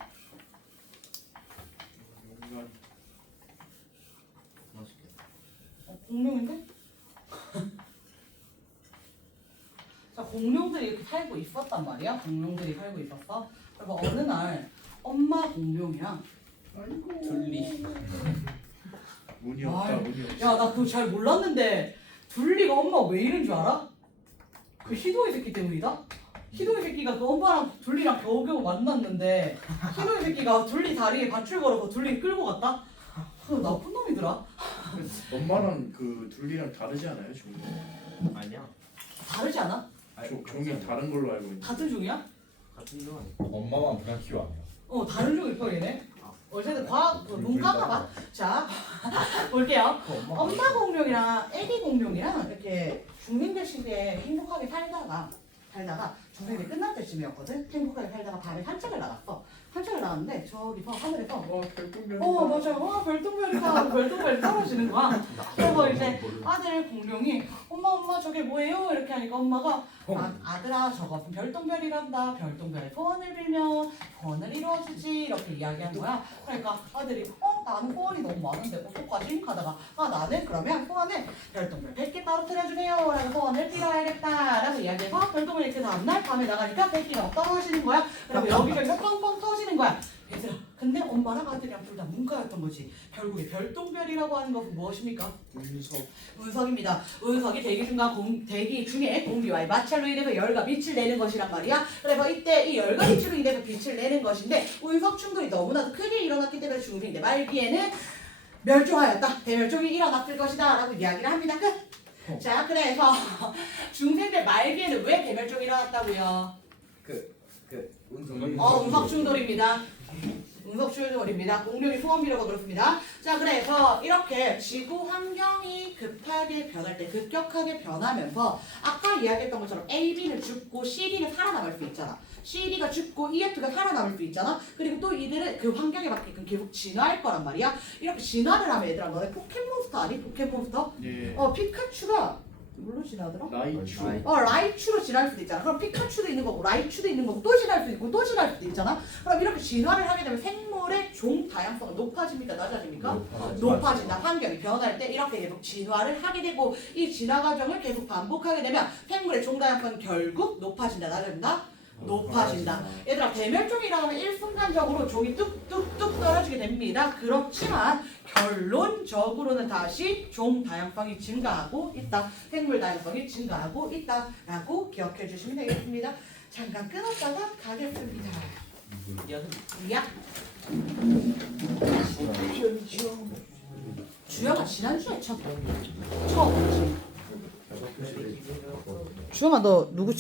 공룡인데? 자, 공룡들이 이렇게 살고 있었단 말이야. 공룡들이 살고 있었어. 그래서 어느 날 엄마 공룡이랑 둘리. 운이 없다. 운이 없어. 야, 나 그거 잘 몰랐는데 둘리가 엄마 왜 이런 줄 알아? 그 희동이 새끼 때문이다? 희동이 새끼가 그 엄마랑 둘리랑 겨우겨우 만났는데 희동이 새끼가 둘리 다리에 밧줄 걸어서 둘리 끌고 갔다? 나쁜 놈이더라. 엄마랑 그 둘리랑 다르지 않아요, 종류? 아니야. 다르지 않아? 종이 다른 걸로 알고 있는데. 같은 종이야? 같은 종 아니야? 엄마만 브라키오 아니야? 다른 종일 거이네. 어쨌든 과학 문과인가 봐. 자, 볼게요. 엄마 공룡이랑 애기 공룡이랑 이렇게 중생들 시대에 행복하게 살다가 중생들이 끝날 때쯤이었거든. 행복하게 살다가 밤에 산책을 나갔어. 산책을 나갔는데 저기서 하늘에서 별똥별. 맞아. 별똥별이 떨어지는 거야. 그래서 이제 아들 공룡이 엄마 저게 뭐예요? 이렇게 하니까 엄마가 아들아 저거 별똥별이란다. 별똥별의 소원을 빌면 소원을 이루어주지 이렇게 이야기한 거야. 그러니까 아들이 나는 소원이 너무 많은데 어떡하지? 하다가 나는 그러면 소원을 별똥별 100개 떨어뜨려주세요 라고 소원을 빌어야겠다 라고 이야기해서 별똥별이 그 다음날 밤에 나가니까 100개가 막 떨어지는 거야. 그리고 여기저기서 뻥뻥 터지는 거야. 얘들아 근데 엄마랑 아들이랑 둘 다 문과였던 거지. 결국에 별똥별이라고 하는 것은 무엇입니까? 운석입니다. 운석이 대기 중에 공기와의 마찰로 인해서 열과 빛을 내는 것이란 말이야. 그래서 이때 이 열과 빛으로 인해서 빛을 내는 것인데 운석 충돌이 너무나도 크게 일어났기 때문에 중생대 말기에는 멸종하였다. 대멸종이 일어났을 것이다 라고 이야기를 합니다. 끝. 자 그래서 중생대 말기에는 왜 대멸종이 일어났다고요? 운석 충돌입니다. 운석 충돌입니다. 공룡이 소원비라고 그렇습니다. 자 그래서 이렇게 지구 환경이 급하게 변할 때 급격하게 변하면서 아까 이야기했던 것처럼 AB는 죽고 CD는 살아남을 수 있잖아. CD가 죽고 EF가 살아남을 수 있잖아. 그리고 또 이들은 그 환경에 맞게끔 계속 진화할 거란 말이야. 이렇게 진화를 하면 얘들아 너네 포켓몬스터 아니? 포켓몬스터? 예. 피카츄가 뭘로 진화하더라? 라이츄. 라이츄로 진화할 수도 있잖아. 그럼 피카츄도 있는 거고 라이츄도 있는 거고 또 진화할 수도 있고 또 진화할 수도 있잖아. 그럼 이렇게 진화를 하게 되면 생물의 종 다양성은 높아집니까? 낮아집니까? 높아진다. 환경이 변할 때 이렇게 계속 진화를 하게 되고 이 진화 과정을 계속 반복하게 되면 생물의 종 다양성은 결국 높아진다. 낮아진다? 높아진다. 얘들아 대멸종이라고 하면 일순간적으로 종이 뚝뚝뚝 떨어지게 됩니다. 그렇지만 결론적으로는 다시 종 다양성이 증가하고 있다. 생물 다양성이 증가하고 있다라고 기억해 주시면 되겠습니다. 잠깐 끊었다가 가겠습니다. 야. 주영아 지난주에 처음 주영아 너 누구